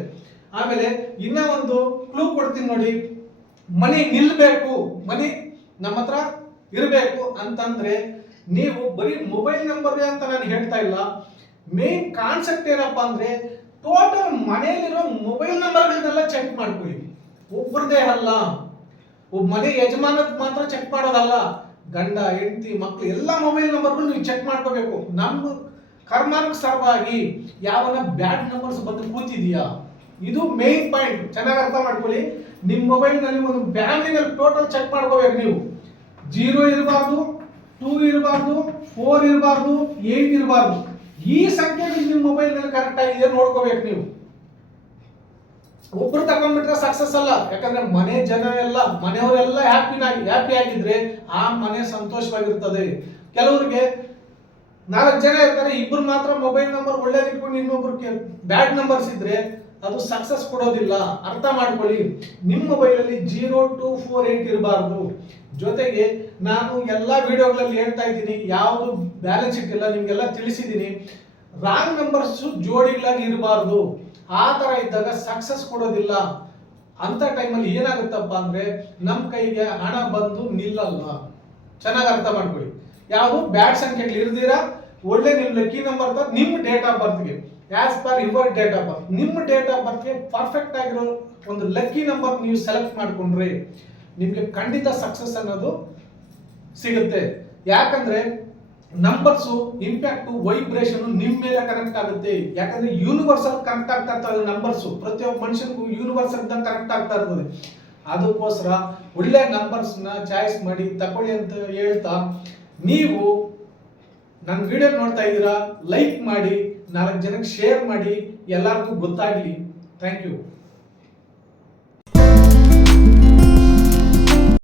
ಆಮೇಲೆ ಇನ್ನ ಒಂದು ಕ್ಲೂ ಕೊಡ್ತೀನಿ ನೋಡಿ. ಮನಿ ನಿಲ್ಬೇಕು, ಮನಿ ನಮ್ಮ ಹತ್ರ ಇರಬೇಕು ಅಂತಂದ್ರೆ ನೀವು ಬರೀ ಮೊಬೈಲ್ ನಂಬರ್ ಅಂತ ನಾನು ಹೇಳ್ತಾ ಇಲ್ಲ. ಮೇನ್ ಕಾನ್ಸೆಪ್ಟ್ ಏನಪ್ಪಾ ಅಂದ್ರೆ, ಟೋಟಲ್ ಮನೆಯಲ್ಲಿರೋ ಮೊಬೈಲ್ ನಂಬರ್ಗಳನ್ನೆಲ್ಲ ಚೆಕ್ ಮಾಡ್ಕೊಳ್ಳಿ. ಒಬ್ಬರದೇ ಅಲ್ಲ, ಒಬ್ಬ ಮನೆ ಯಜಮಾನದ್ ಮಾತ್ರ ಚೆಕ್ ಮಾಡೋದಲ್ಲ, ಗಂಡ ಹೆಂಡತಿ ಮಕ್ಕಳು ಎಲ್ಲ ಮೊಬೈಲ್ ನಂಬರ್ಗಳು ನೀವು ಚೆಕ್ ಮಾಡ್ಕೋಬೇಕು. ನಮ್ಮ ಕರ್ಮಾನುಸಾರವಾಗಿ ಯಾವನ ಬ್ಯಾಡ್ ನಂಬರ್ಸ್ ಬಂದು ಕೂತಿದೆಯಾ, ಇದು ಮೇನ್ ಪಾಯಿಂಟ್. ಚೆನ್ನಾಗಿ ಅರ್ಥ ಮಾಡ್ಕೊಳ್ಳಿ. ನಿಮ್ಮ ಮೊಬೈಲ್ ನಲ್ಲಿ ಒಂದು ಫ್ಯಾಮಿಲಿನಲ್ಲಿ ಟೋಟಲ್ ಚೆಕ್ ಮಾಡ್ಕೋಬೇಕು ನೀವು. 0 ಇರಬಾರ್ದು, 2 ಇರಬಾರ್ದು, 4 ಇರಬಾರ್ದು, 8 ಇರಬಾರ್ದು. ಈ ಸಂಖ್ಯೆಗಳು ನಿಮ್ಮ ಮೊಬೈಲ್ ನಲ್ಲಿ ಕರೆಕ್ಟ್ ಆಗಿದೆ ನೋಡ್ಕೋಬೇಕು ನೀವು. ಒಬ್ರು ತಗೊಂಡ್ಬಿಟ್ರೆ ಸಕ್ಸಸ್ ಅಲ್ಲ. ಯಾಕಂದ್ರೆ ಮನೆ ಜನ ಎಲ್ಲ ಮನೆಯವರೆಲ್ಲ ಹ್ಯಾಪಿ ಆಗಿದ್ರೆ ಆ ಮನೆ ಸಂತೋಷವಾಗಿರ್ತದೆ. ಕೆಲವರಿಗೆ 4 ಜನ ಇರ್ತಾರೆ, ಇಬ್ರು ಮಾತ್ರ ಮೊಬೈಲ್ ನಂಬರ್ ಒಳ್ಳೇದು ಇಟ್ಕೊಂಡು ಇನ್ನೊಬ್ರು ಬ್ಯಾಡ್ ನಂಬರ್ಸ್ ಇದ್ರೆ ಅದು ಸಕ್ಸಸ್ ಕೊಡೋದಿಲ್ಲ. ಅರ್ಥ ಮಾಡ್ಕೊಳ್ಳಿ. ನಿಮ್ಮ ಮೊಬೈಲ್ ಅಲ್ಲಿ 0, 2, 4, 8 ಇರಬಾರ್ದು. ಜೊತೆಗೆ ನಾನು ಎಲ್ಲ ವಿಡಿಯೋಗಳಲ್ಲಿ ಹೇಳ್ತಾ ಇದ್ದೀನಿ, ಯಾವುದು ಬ್ಯಾಲೆನ್ಸ್ ಇಟ್ಟಿಲ್ಲ, ನಿಮ್ಗೆಲ್ಲ ತಿಳಿಸಿದ್ದೀನಿ. ರಾಂಗ್ ನಂಬರ್ಸ್ ಜೋಡಿಗಳಾಗಿ ಇರಬಾರ್ದು. ಆ ತರ ಇದ್ದಾಗ ಸಕ್ಸಸ್ ಕೊಡೋದಿಲ್ಲ. ಅಂತ ಟೈಮಲ್ಲಿ ಏನಾಗುತ್ತಪ್ಪ ಅಂದ್ರೆ ನಮ್ಮ ಕೈಗೆ ಹಣ ಬಂದು ನಿಲ್ಲಲ್ಲ. ಚೆನ್ನಾಗಿ ಅರ್ಥ ಮಾಡ್ಕೊಳ್ಳಿ. ಯಾವುದು ಬ್ಯಾಡ್ ಸಂಖ್ಯೆಗಳು ಇರ್ದಿರಾ ಒಳ್ಳೆ ನಿಮ್ಮ ಲಕ್ಕಿ ನಂಬರ್ ನಿಮ್ಮ ಡೇಟ್ ಆಫ್ ಬರ್ತ್ಗೆ as per your date of birth, ನಿಮ್ಮ ಡೇಟ್ ಆಫ್ ಬರ್ತ್ಗೆ ಪರ್ಫೆಕ್ಟ್ ಆಗಿರೋ ಒಂದು ಲಕ್ಕಿ ನಂಬರ್ ನೀವು ಸೆಲೆಕ್ಟ್ ಮಾಡ್ಕೊಂಡ್ರೆ ನಿಮ್ಗೆ ಖಂಡಿತ ಸಕ್ಸಸ್ ಅನ್ನೋದು ಸಿಗುತ್ತೆ. ಯಾಕಂದ್ರೆ ನಂಬರ್ಸ್ ಇಂಪ್ಯಾಕ್ಟ್ ವೈಬ್ರೇಷನ್ ನಿಮ್ಮ ಮೇಲೆ ಕನೆಕ್ಟ್ ಆಗುತ್ತೆ. ಯಾಕಂದ್ರೆ ಯೂನಿವರ್ಸಲ್ ಕನೆಕ್ಟ್ ಆಗ್ತಾ ಇರ್ತದೆ ನಂಬರ್ಸ್. ಪ್ರತಿಯೊಬ್ಬ ಮನುಷ್ಯನಿಗೂ ಯೂನಿವರ್ಸಲ್ ಕನೆಕ್ಟ್ ಆಗ್ತಾ ಇರ್ತದೆ. ಅದಕ್ಕೋಸ್ಕರ ಒಳ್ಳೆ ನಂಬರ್ಸ್ ನ ಚಾಯ್ಸ್ ಮಾಡಿ ತಗೊಳ್ಳಿ ಅಂತ ಹೇಳ್ತಾ, ನೀವು ನನ್ನ ವಿಡಿಯೋ ನೋಡ್ತಾ ಇದ್ದೀರಾ, ಲೈಕ್ ಮಾಡಿ, 4 ಜನಕ್ಕೆ ಶೇರ್ ಮಾಡಿ, ಎಲ್ಲರಿಗೂ ಗೊತ್ತಾಗ್ಲಿ. Thank you.